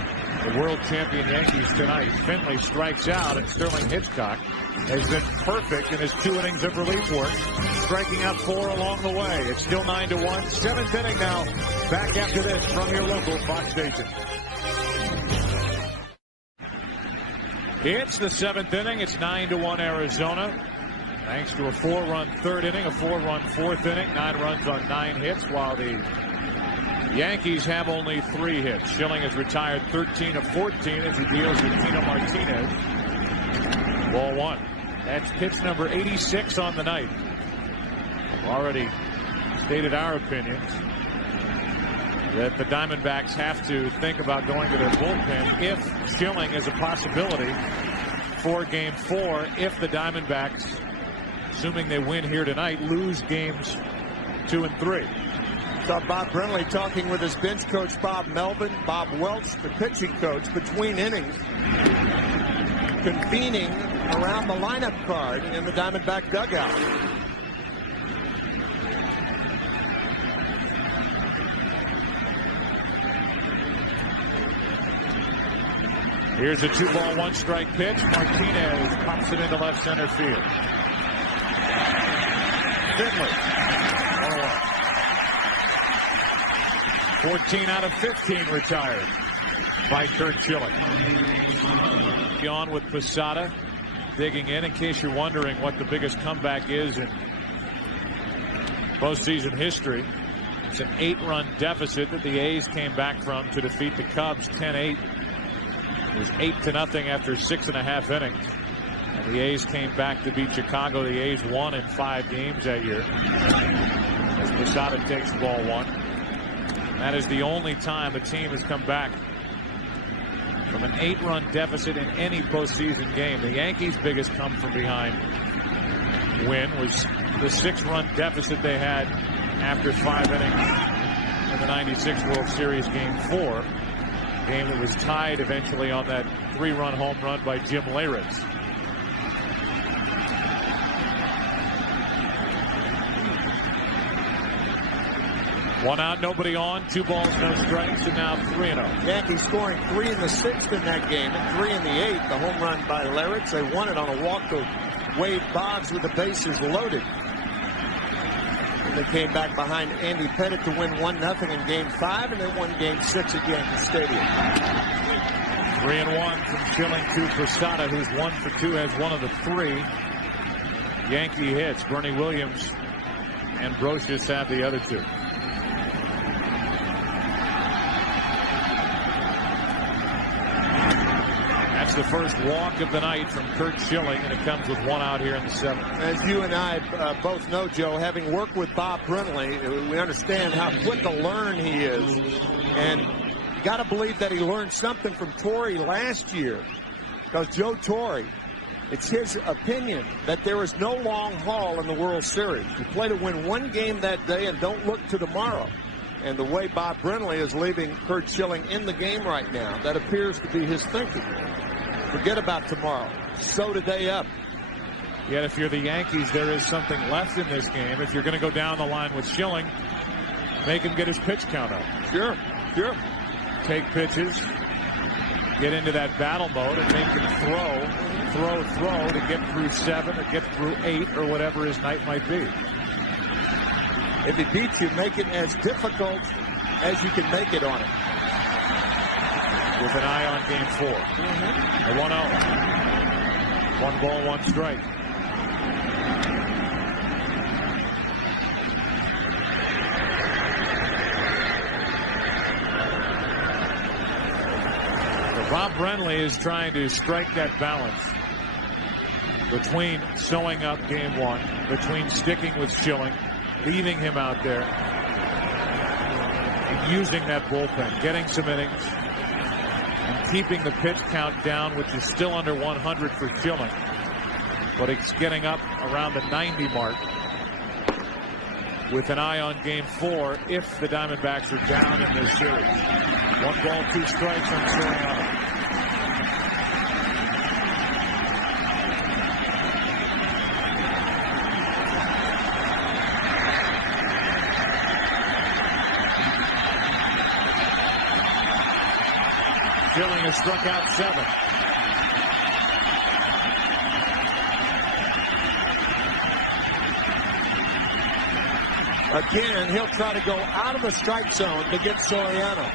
the world champion Yankees tonight. Finley strikes out, and Sterling Hitchcock has been perfect in his 2 innings of relief work, striking out 4 along the way. It's still 9-1. 7th inning now. Back after this from your local Fox station. It's the 7th inning. It's 9-1 Arizona. Thanks to a 4-run third inning, a 4-run fourth inning, 9 runs on 9 hits, while the Yankees have only 3 hits. Schilling has retired 13 of 14 as he deals with Tino Martinez. Ball 1. That's pitch number 86 on the night. We've already stated our opinions that the Diamondbacks have to think about going to their bullpen if Schilling is a possibility for Game 4, if the Diamondbacks, assuming they win here tonight, lose games 2 and 3. Saw Bob Brenly talking with his bench coach Bob Melvin, Bob Welch, the pitching coach, between innings, convening around the lineup card in the Diamondback dugout. Here's a 2-ball 1-strike pitch. Martinez pops it into left center field. Finley. 14 out of 15 retired by Curt Schilling. On with Posada digging in case you're wondering what the biggest comeback is in postseason history. It's an 8-run deficit that the A's came back from to defeat the Cubs 10-8. It was 8-0 after 6.5 innings. And the A's came back to beat Chicago. The A's won in 5 games that year. As Posada takes ball 1. That is the only time a team has come back from an 8-run deficit in any postseason game. The Yankees' biggest come from behind win was the 6-run deficit they had after 5 innings in the '96 World Series Game 4. Game that was tied eventually on that 3-run home run by Jim Leyritz. One out, nobody on, 2 balls, no strikes, and now 3-0. Yankees scoring 3 in the 6th in that game and 3 in the 8th. The home run by Leyritz. They won it on a walk to Wade Boggs with the bases loaded. And they came back behind Andy Pettitte to win 1-0 in Game 5, and they won Game 6 at Yankee Stadium. 3-1 from Schilling to Posada, who's 1 for 2, has one of the 3. Yankee hits. Bernie Williams and Brosius have the other two. That's the first walk of the night from Curt Schilling, and it comes with one out here in the seventh. As you and I both know, Joe, having worked with Bob Brenly, we understand how quick a learn he is. And you got to believe that he learned something from Torre last year. Because Joe Torre, it's his opinion that there is no long haul in the World Series. You play to win one game that day and don't look to tomorrow. And the way Bob Brenly is leaving Curt Schilling in the game right now, that appears to be his thinking. Forget about tomorrow. Sew today up. Yet if you're the Yankees, there is something left in this game. If you're going to go down the line with Schilling, make him get his pitch count up. Sure. Take pitches, get into that battle mode, and make him throw to get through 7 or get through 8 or whatever his night might be. If he beats you, make it as difficult as you can make it on him. With an eye on game 4. A 1-0. 1 ball, 1 strike. So Bob Brenly is trying to strike that balance between sewing up game 1, between sticking with Schilling, leaving him out there, and using that bullpen, getting some innings, and keeping the pitch count down, which is still under 100 for Schilling. But it's getting up around the 90 mark with an eye on game 4 if the Diamondbacks are down in this series. 1 ball, 2 strikes on Soriano. Schilling has struck out 7. Again, he'll try to go out of the strike zone to get Soriano.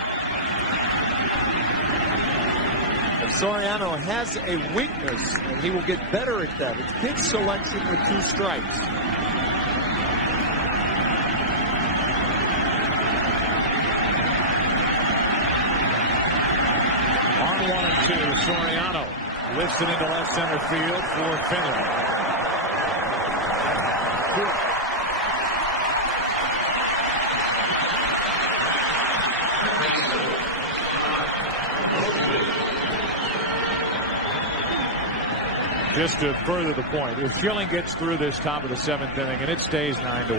But Soriano has a weakness, and he will get better at that. It's pitch selection with 2 strikes. On 1 and 2, Soriano lifts it into left center field for Finley. Just to further the point, if Schilling gets through this top of the 7th inning and it stays 9-1,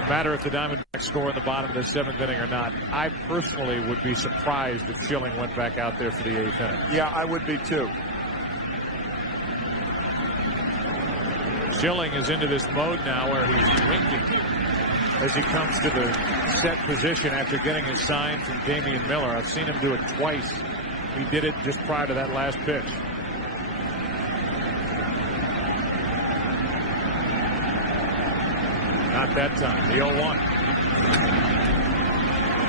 no matter if the Diamondbacks score in the bottom of the 7th inning or not, I personally would be surprised if Schilling went back out there for the 8th inning. Yeah, I would be too. Schilling is into this mode now where he's winking as he comes to the set position after getting his sign from Damian Miller. I've seen him do it twice. He did it just prior to that last pitch. Not that time. The 0-1.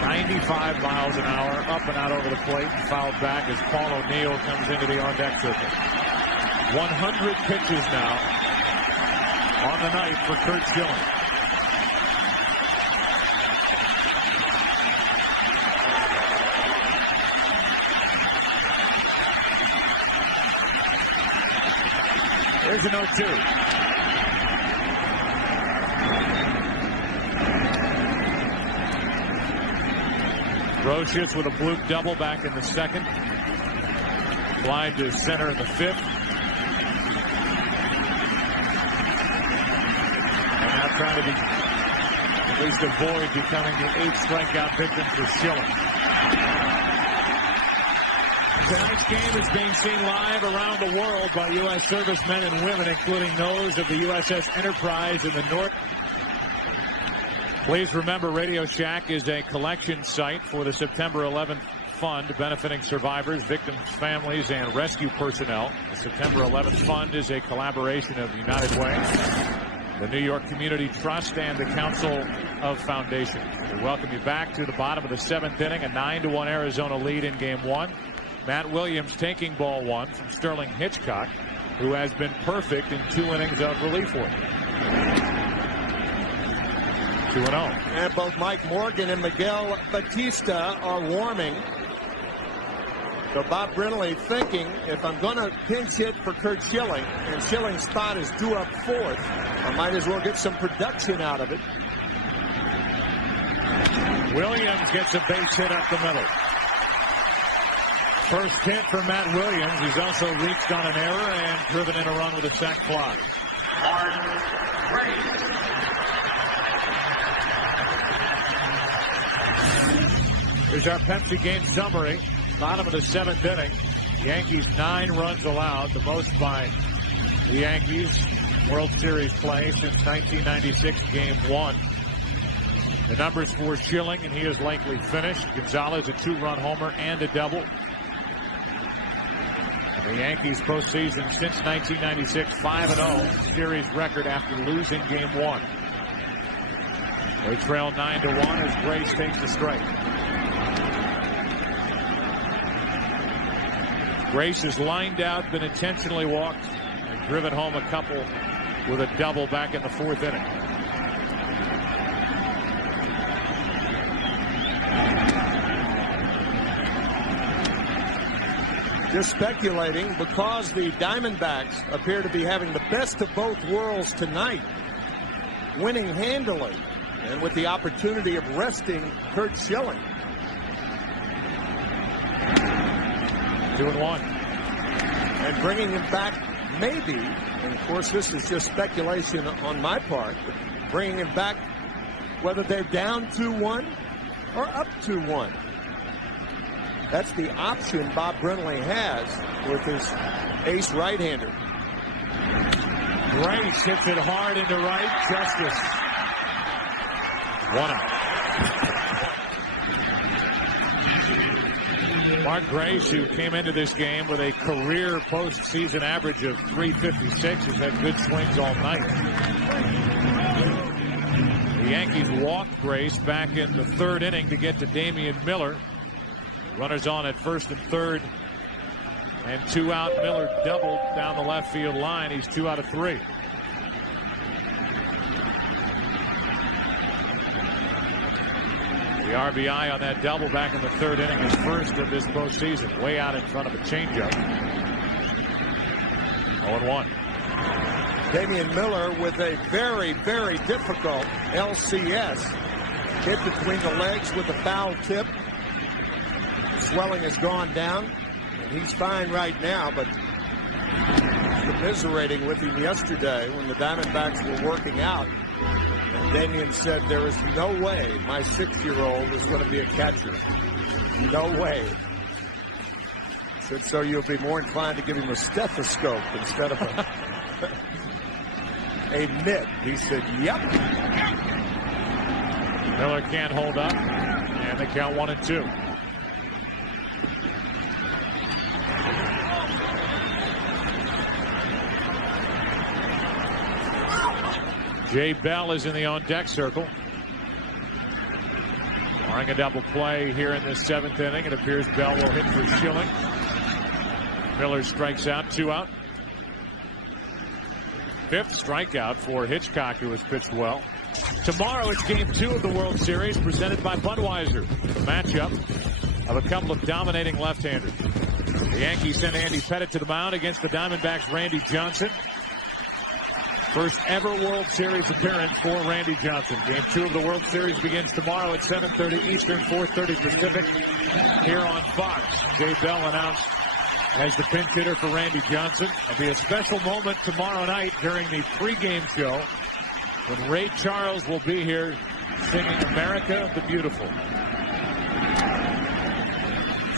95 miles an hour, up and out over the plate, fouled back as Paul O'Neill comes into the on-deck circle. 100 pitches now on the night for Curt Schilling. There's an 0-2. Brosius with a bloop double back in the 2nd. Fly to center in the 5th. And now trying to at least avoid becoming the 8th strikeout victim for Schilling. Tonight's game is being seen live around the world by U.S. servicemen and women, including those of the USS Enterprise in the North. Please remember, Radio Shack is a collection site for the September 11th Fund benefiting survivors, victims, families, and rescue personnel. The September 11th Fund is a collaboration of United Way, the New York Community Trust, and the Council of Foundations. We welcome you back to the bottom of the 7th inning, a 9-1 Arizona lead in game 1. Matt Williams taking ball 1 from Sterling Hitchcock. who has been perfect in 2 innings of relief work. 2-0. And both Mike Morgan and Miguel Batista are warming. So Bob Brenly thinking, if I'm going to pinch hit for Curt Schilling, and Schilling's spot is due up fourth, I might as well get some production out of it. Williams gets a base hit up the middle. First hit for Matt Williams. He's also reached on an error and driven in a run with a sac fly. Here's our Pepsi game summary. Bottom of the 7th inning. Yankees 9 runs allowed, the most by the Yankees World Series play since 1996, Game 1. The numbers for Schilling, and he is likely finished. Gonzalez, a 2-run homer and a double. The Yankees postseason since 1996, 5-0 series record after losing Game 1. They trail 9-1 as Grace takes the strike. Grace has lined out, been intentionally walked, and driven home a couple with a double back in the 4th inning. Just speculating, because the Diamondbacks appear to be having the best of both worlds tonight, winning handily, and with the opportunity of resting Curt Schilling. 2-1. And bringing him back, maybe, and of course this is just speculation on my part, but bringing him back whether they're down 2-1 or up 2-1. That's the option Bob Brenly has with his ace right-hander. Grace hits it hard into right. Justice. 1 out. Mark Grace, who came into this game with a career postseason average of .356, has had good swings all night. The Yankees walked Grace back in the 3rd inning to get to Damian Miller. Runners on at 1st and 3rd, and 2 out. Miller doubled down the left field line. He's 2 out of 3. The RBI on that double back in the 3rd inning is first of this postseason, way out in front of a changeup. 0-1. Damian Miller with a very, very difficult LCS. Hit between the legs with a foul tip. Swelling has gone down, and he's fine right now, but commiserating with him yesterday when the Diamondbacks were working out. And Damian said, there is no way my 6-year-old is going to be a catcher. No way. He said, so you'll be more inclined to give him a stethoscope instead of a mitt. He said, yep. Miller can't hold up, and they count 1-2. Jay Bell is in the on-deck circle. Barring a double play here in the 7th inning, it appears Bell will hit for Schilling. Miller strikes out, 2 out. 5th strikeout for Hitchcock, who has pitched well. Tomorrow it's Game 2 of the World Series, presented by Budweiser. The matchup of a couple of dominating left-handers. The Yankees send Andy Pettitte to the mound against the Diamondbacks' Randy Johnson. First ever World Series appearance for Randy Johnson. Game 2 of the World Series begins tomorrow at 7:30 Eastern, 4:30 Pacific, here on Fox. Jay Bell announced as the pinch hitter for Randy Johnson. It'll be a special moment tomorrow night during the pregame show when Ray Charles will be here singing America the Beautiful.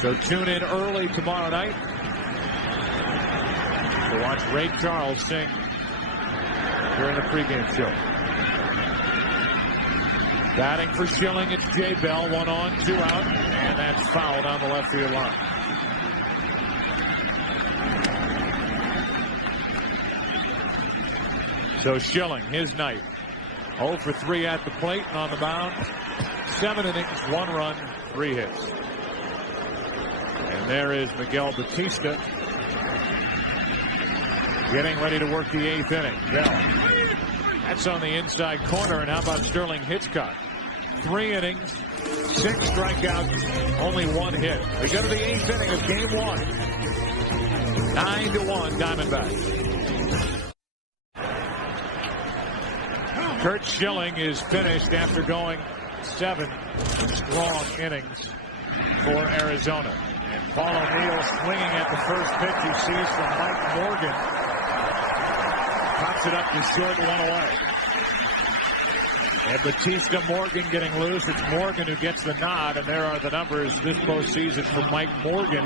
So tune in early tomorrow night to watch Ray Charles sing during the pregame show. Batting for Schilling, it's Jay Bell. 1 on, 2 out, and that's fouled on the left field line. So Schilling, his night. 0 for 3 at the plate and on the mound. 7 innings, 1 run, 3 hits. And there is Miguel Batista. getting ready to work the 8th inning. Bell. That's on the inside corner. And how about Sterling Hitchcock? 3 innings, 6 strikeouts, only 1 hit. We go to the 8th inning of game 1. 9-1 Diamondbacks. Curt Schilling is finished after going 7 strong innings for Arizona. And Paul O'Neill swinging at the first pitch he sees from Mike Morgan. Pops it up to short, 1 away. And Batista Morgan getting loose. It's Morgan who gets the nod, and there are the numbers this postseason for Mike Morgan,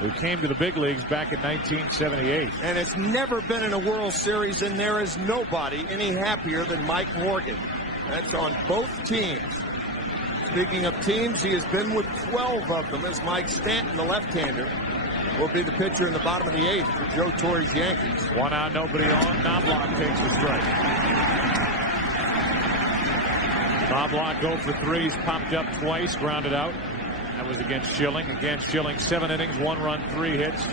who came to the big leagues back in 1978. And it's never been in a World Series, and there is nobody any happier than Mike Morgan. That's on both teams. Speaking of teams, he has been with 12 of them, as Mike Stanton, the left-hander, will be the pitcher in the bottom of the 8th for Joe Torre's Yankees. 1 out, nobody on. Knobloch takes the strike. Knobloch 0 for 3. He's popped up twice, grounded out. That was against Schilling. Against Schilling, 7 innings, 1 run, 3 hits.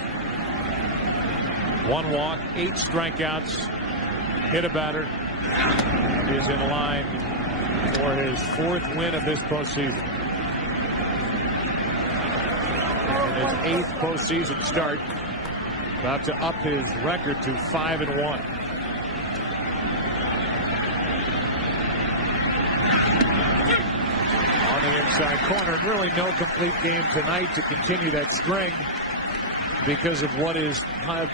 1 walk, 8 strikeouts. Hit a batter. And is in line for his 4th win of this postseason. And his 8th postseason start. About to up his record to 5-1. On the inside corner, and really no complete game tonight to continue that string because of what is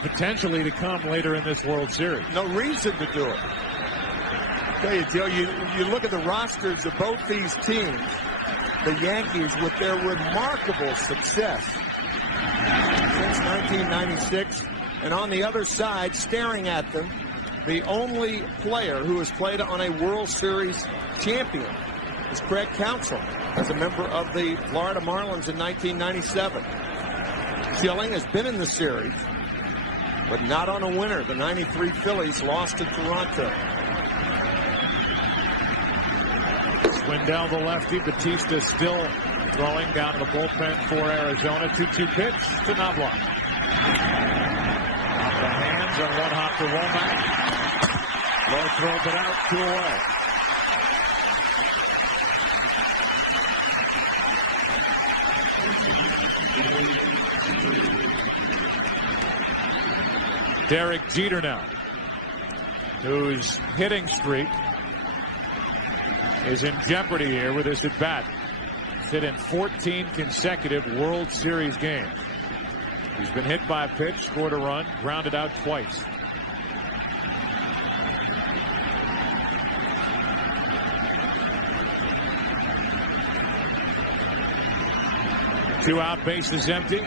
potentially to come later in this World Series. No reason to do it. I'll tell you, Joe, you look at the rosters of both these teams, the Yankees, with their remarkable success since 1996, and on the other side, staring at them, the only player who has played on a World Series champion is Craig Counsell, as a member of the Florida Marlins in 1997. Schilling has been in the series, but not on a winner. The 93 Phillies lost to Toronto. Swindell, the lefty. Batista still throwing down to the bullpen for Arizona. 2-2 pitch to Knobloch. Off the hands on 1 hop to Womack. Low throw, but out, 2 away. Derek Jeter now, whose hitting streak is in jeopardy here with this at bat. He's hit in 14 consecutive World Series games. He's been hit by a pitch, scored a run, grounded out twice. Two out, bases empty.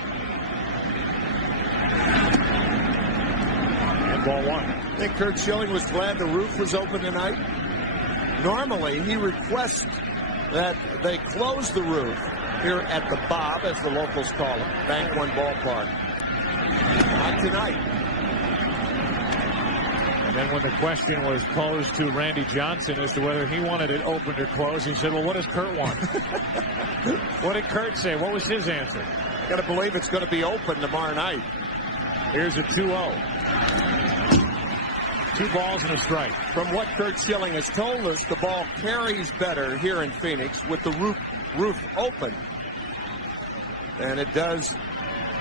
And ball 1. I think Curt Schilling was glad the roof was open tonight. Normally, he requests that they close the roof here at the Bob, as the locals call it, Bank One Ballpark. Not tonight. And then when the question was posed to Randy Johnson as to whether he wanted it opened or closed, he said, well, what does Curt want? What did Curt say? What was his answer? Got to believe it's going to be open tomorrow night. Here's a 2-0. 2 balls and a strike. From what Curt Schilling has told us, the ball carries better here in Phoenix with the roof open than it does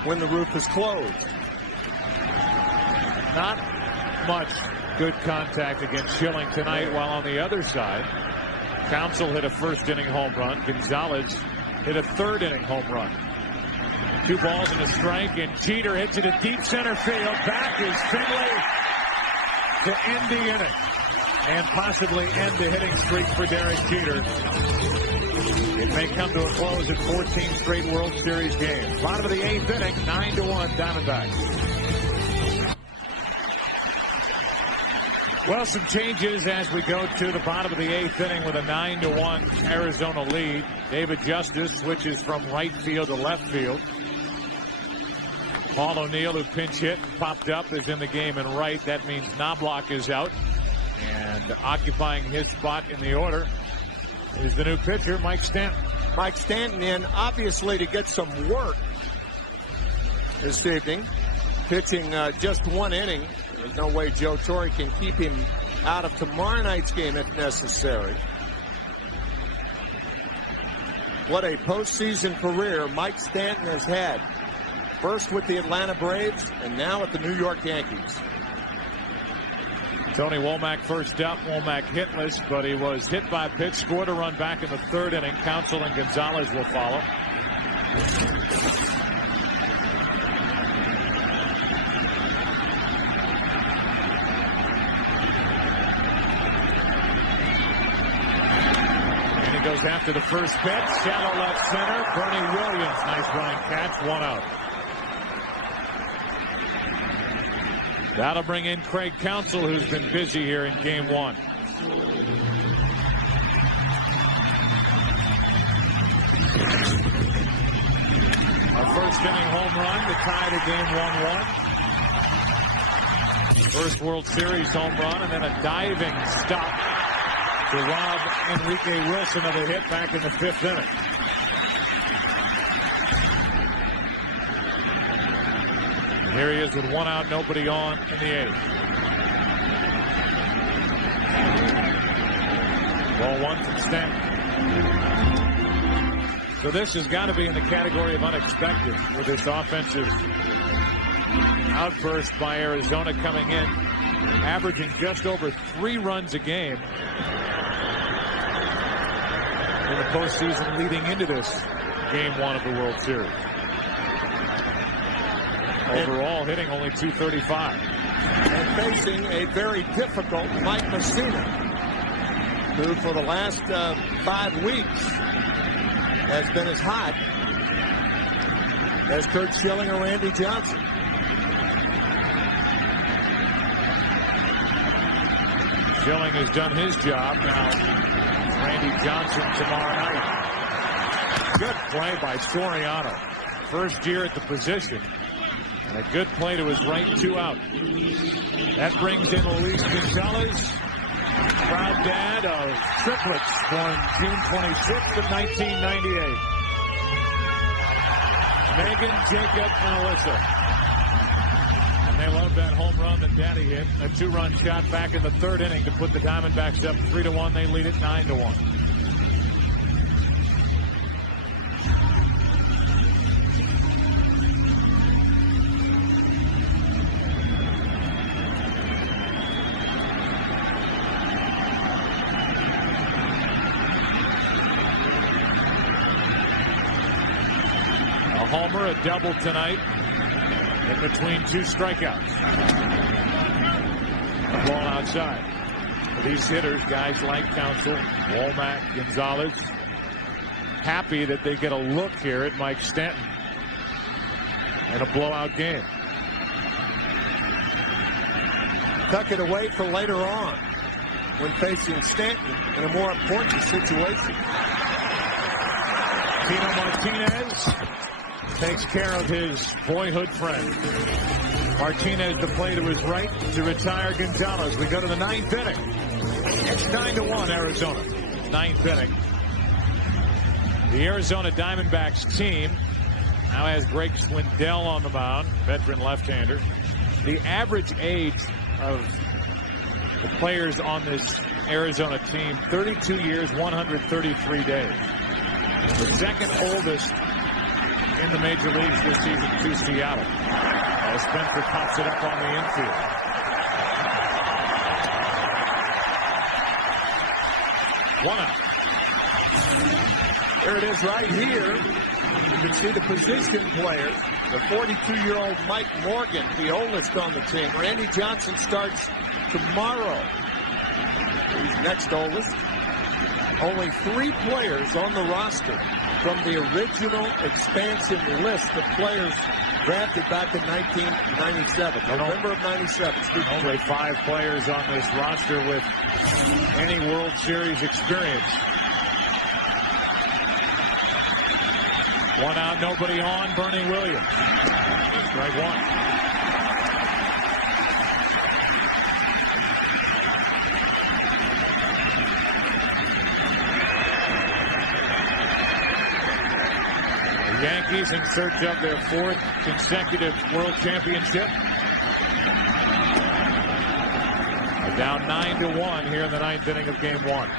when the roof is closed. Not much good contact against Schilling tonight, while on the other side, Counsell hit a first-inning home run. Gonzalez hit a third-inning home run. 2 balls and a strike, and Jeter hits it at deep center field. Back is Finley to end the inning and possibly end the hitting streak for Derek Jeter. It may come to a close at 14 straight World Series games. Bottom of the 8th inning, 9-1 Diamondbacks. Well, some changes as we go to the bottom of the 8th inning with a 9-1 Arizona lead. David Justice switches from right field to left field. Paul O'Neill, who pinch hit and popped up, is in the game in right. That means Knobloch is out. And occupying his spot in the order is the new pitcher, Mike Stanton. Mike Stanton in, obviously, to get some work this evening. pitching just one inning. There's no way Joe Torre can keep him out of tomorrow night's game if necessary. What a postseason career Mike Stanton has had. First with the Atlanta Braves and now with the New York Yankees. Tony Womack first up. Womack hitless, but he was hit by a pitch, scored a run back in the third inning. Counsell and Gonzalez will follow. And he goes after the first pitch. Shallow left center. Bernie Williams. Nice running catch. 1 out. That'll bring in Craig Counsell, who's been busy here in game 1. A first inning home run to tie the game 1-1. First World Series home run, and then a diving stop to rob Enrique Wilson of a hit back in the 5th inning. Here he is with 1 out, nobody on in the 8th. Ball 1 from Stanton. So this has got to be in the category of unexpected with this offensive outburst by Arizona coming in, averaging just over 3 runs a game in the postseason leading into this game 1 of the World Series. Overall, hitting only .235. And facing a very difficult Mike Messina, who for the last 5 weeks has been as hot as Curt Schilling or Randy Johnson. Schilling has done his job. Now, Randy Johnson tomorrow night. Good play by Soriano. First year at the position. And a good play to his right, 2 out. That brings in Luis Gonzalez, proud dad of triplets, born June 26th of 1998. Megan, Jacob, and Alyssa. And they love that home run that Daddy hit. A 2-run shot back in the 3rd inning to put the Diamondbacks up 3-1. They lead it 9-1. Homer, a double tonight in between 2 strikeouts. A ball outside. These hitters, guys like Counsell, Womack, Gonzalez, happy that they get a look here at Mike Stanton in a blowout game. Tuck it away for later on when facing Stanton in a more important situation. Tino Martinez takes care of his boyhood friend. Martinez to play to his right to retire Gonzalez. We go to the 9th inning. It's 9-1 Arizona. 9th inning. The Arizona Diamondbacks team now has Greg Swindell on the mound, veteran left-hander. The average age of the players on this Arizona team, 32 years, 133 days. The second oldest in the major leagues this season to Seattle. As Spencer pops it up on the infield. One out. There it is right here. You can see the position players. The 42-year-old Mike Morgan, the oldest on the team. Randy Johnson starts tomorrow. He's next oldest. Only 3 players on the roster from the original expansion list of players drafted back in 1997, November of 97. Only 5 players on this roster with any World Series experience. 1 out, nobody on. Bernie Williams. Strike 1. Yankees in search of their 4th consecutive World Championship. Are down 9-1 here in the 9th inning of Game 1.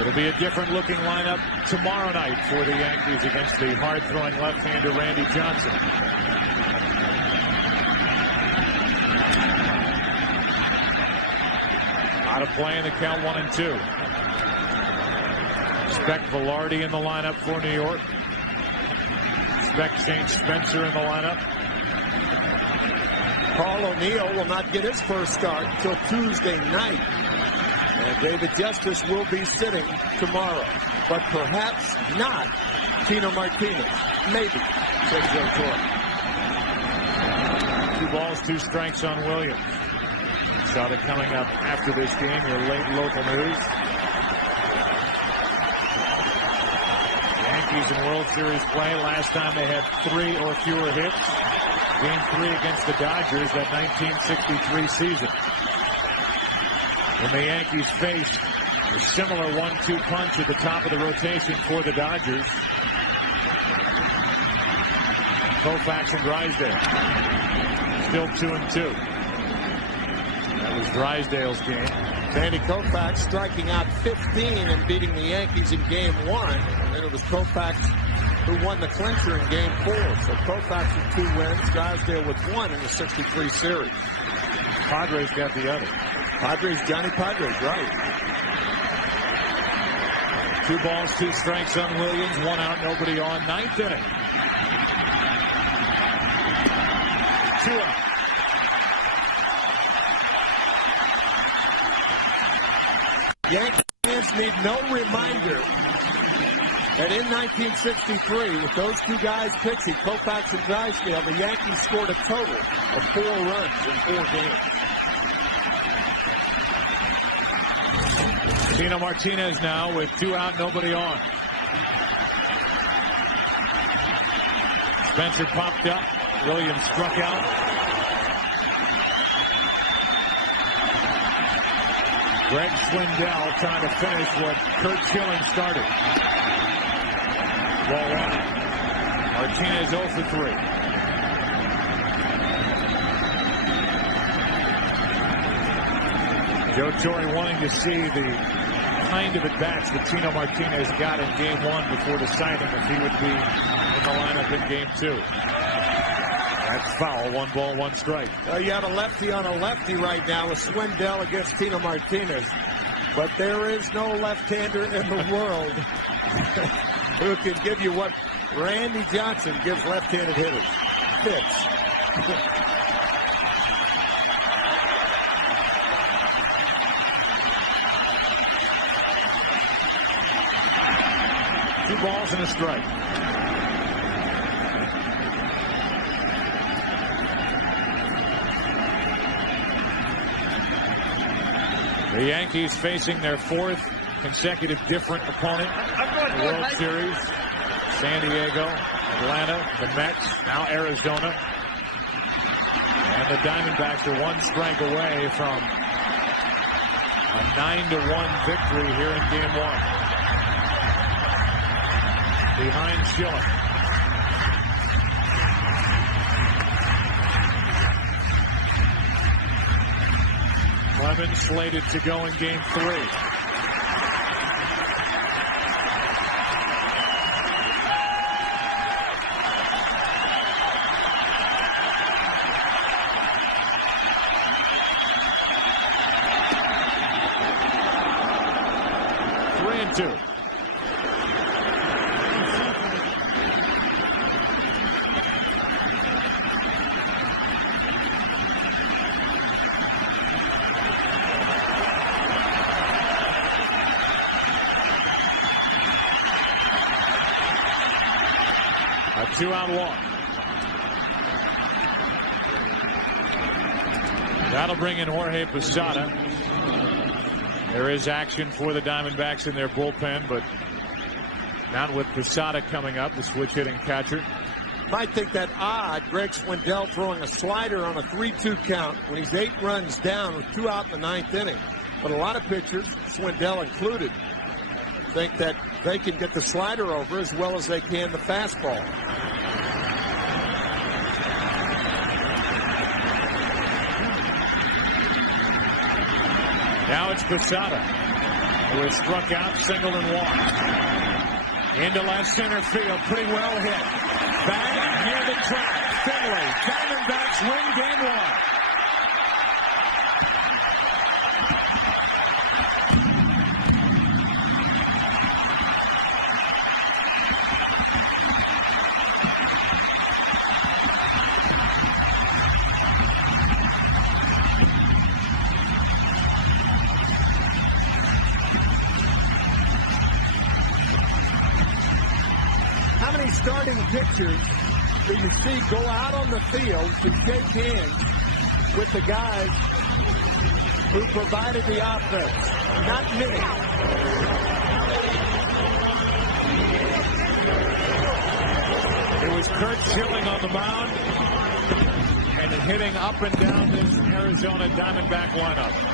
It'll be a different-looking lineup tomorrow night for the Yankees against the hard-throwing left-hander Randy Johnson. Out of play in the count 1-2. Expect Velarde in the lineup for New York. Expect Shane Spencer in the lineup. Paul O'Neill will not get his first start until Tuesday night. And David Justice will be sitting tomorrow. But perhaps not Tino Martinez. Maybe, said Joe Torre. 2 balls, 2 strikes on Williams. Saw that coming up after this game, your late local news. Yankees in World Series play. Last time they had 3 or fewer hits. Game 3 against the Dodgers, that 1963 season. When the Yankees faced a similar 1-2 punch at the top of the rotation for the Dodgers. Koufax and Drysdale. Still 2-2. That was Drysdale's game. Sandy Koufax striking out 15 and beating the Yankees in Game 1. And then it was Koufax who won the clincher in Game 4. So Koufax with 2 wins, Drysdale with 1 in the 63 series. Padres got the other. Padres, Johnny Padres, right. 2 balls, 2 strikes on Williams. 1 out, nobody on. 9th inning. 2 out. Yankee fans need no reminder that in 1963, with those 2 guys pitching, Koufax and Drysdale, the Yankees scored a total of 4 runs in 4 games. Tino Martinez now with 2 out, nobody on. Spencer popped up. Williams struck out. Greg Swindell trying to finish what Curt Schilling started. Ball 1. Martinez 0 for 3. Joe Torre wanting to see the kind of at-bats that Tino Martinez got in Game 1 before deciding if he would be in the lineup in Game 2. That's foul. 1 ball, 1 strike. You have a lefty on a lefty right now with Swindell against Tino Martinez. But there is no left-hander in the world who can give you what Randy Johnson gives left-handed hitters. Fits. 2 balls and a strike. The Yankees facing their 4th consecutive different opponent in the World Series. San Diego, Atlanta, the Mets, now Arizona. And the Diamondbacks are 1 strike away from a 9-1 victory here in Game 1. Behind Schilling. Clemens slated to go in Game 3. Two. A 2-out walk. That'll bring in Jorge Posada. There is action for the Diamondbacks in their bullpen, but not with Posada coming up, the switch hitting catcher. Might think that odd, Greg Swindell throwing a slider on a 3-2 count when he's 8 runs down with 2 out in the 9th inning. But a lot of pitchers, Swindell included, think that they can get the slider over as well as they can the fastball. Now it's Posada, who has struck out, singled, and walked. Into left center field, pretty well hit. Back near the track. Finley, Diamondbacks win game one. How many starting pitchers do you see go out on the field to shake hands with the guys who provided the offense? Not many. It was Kurt Schilling on the mound and hitting up and down this Arizona Diamondback lineup.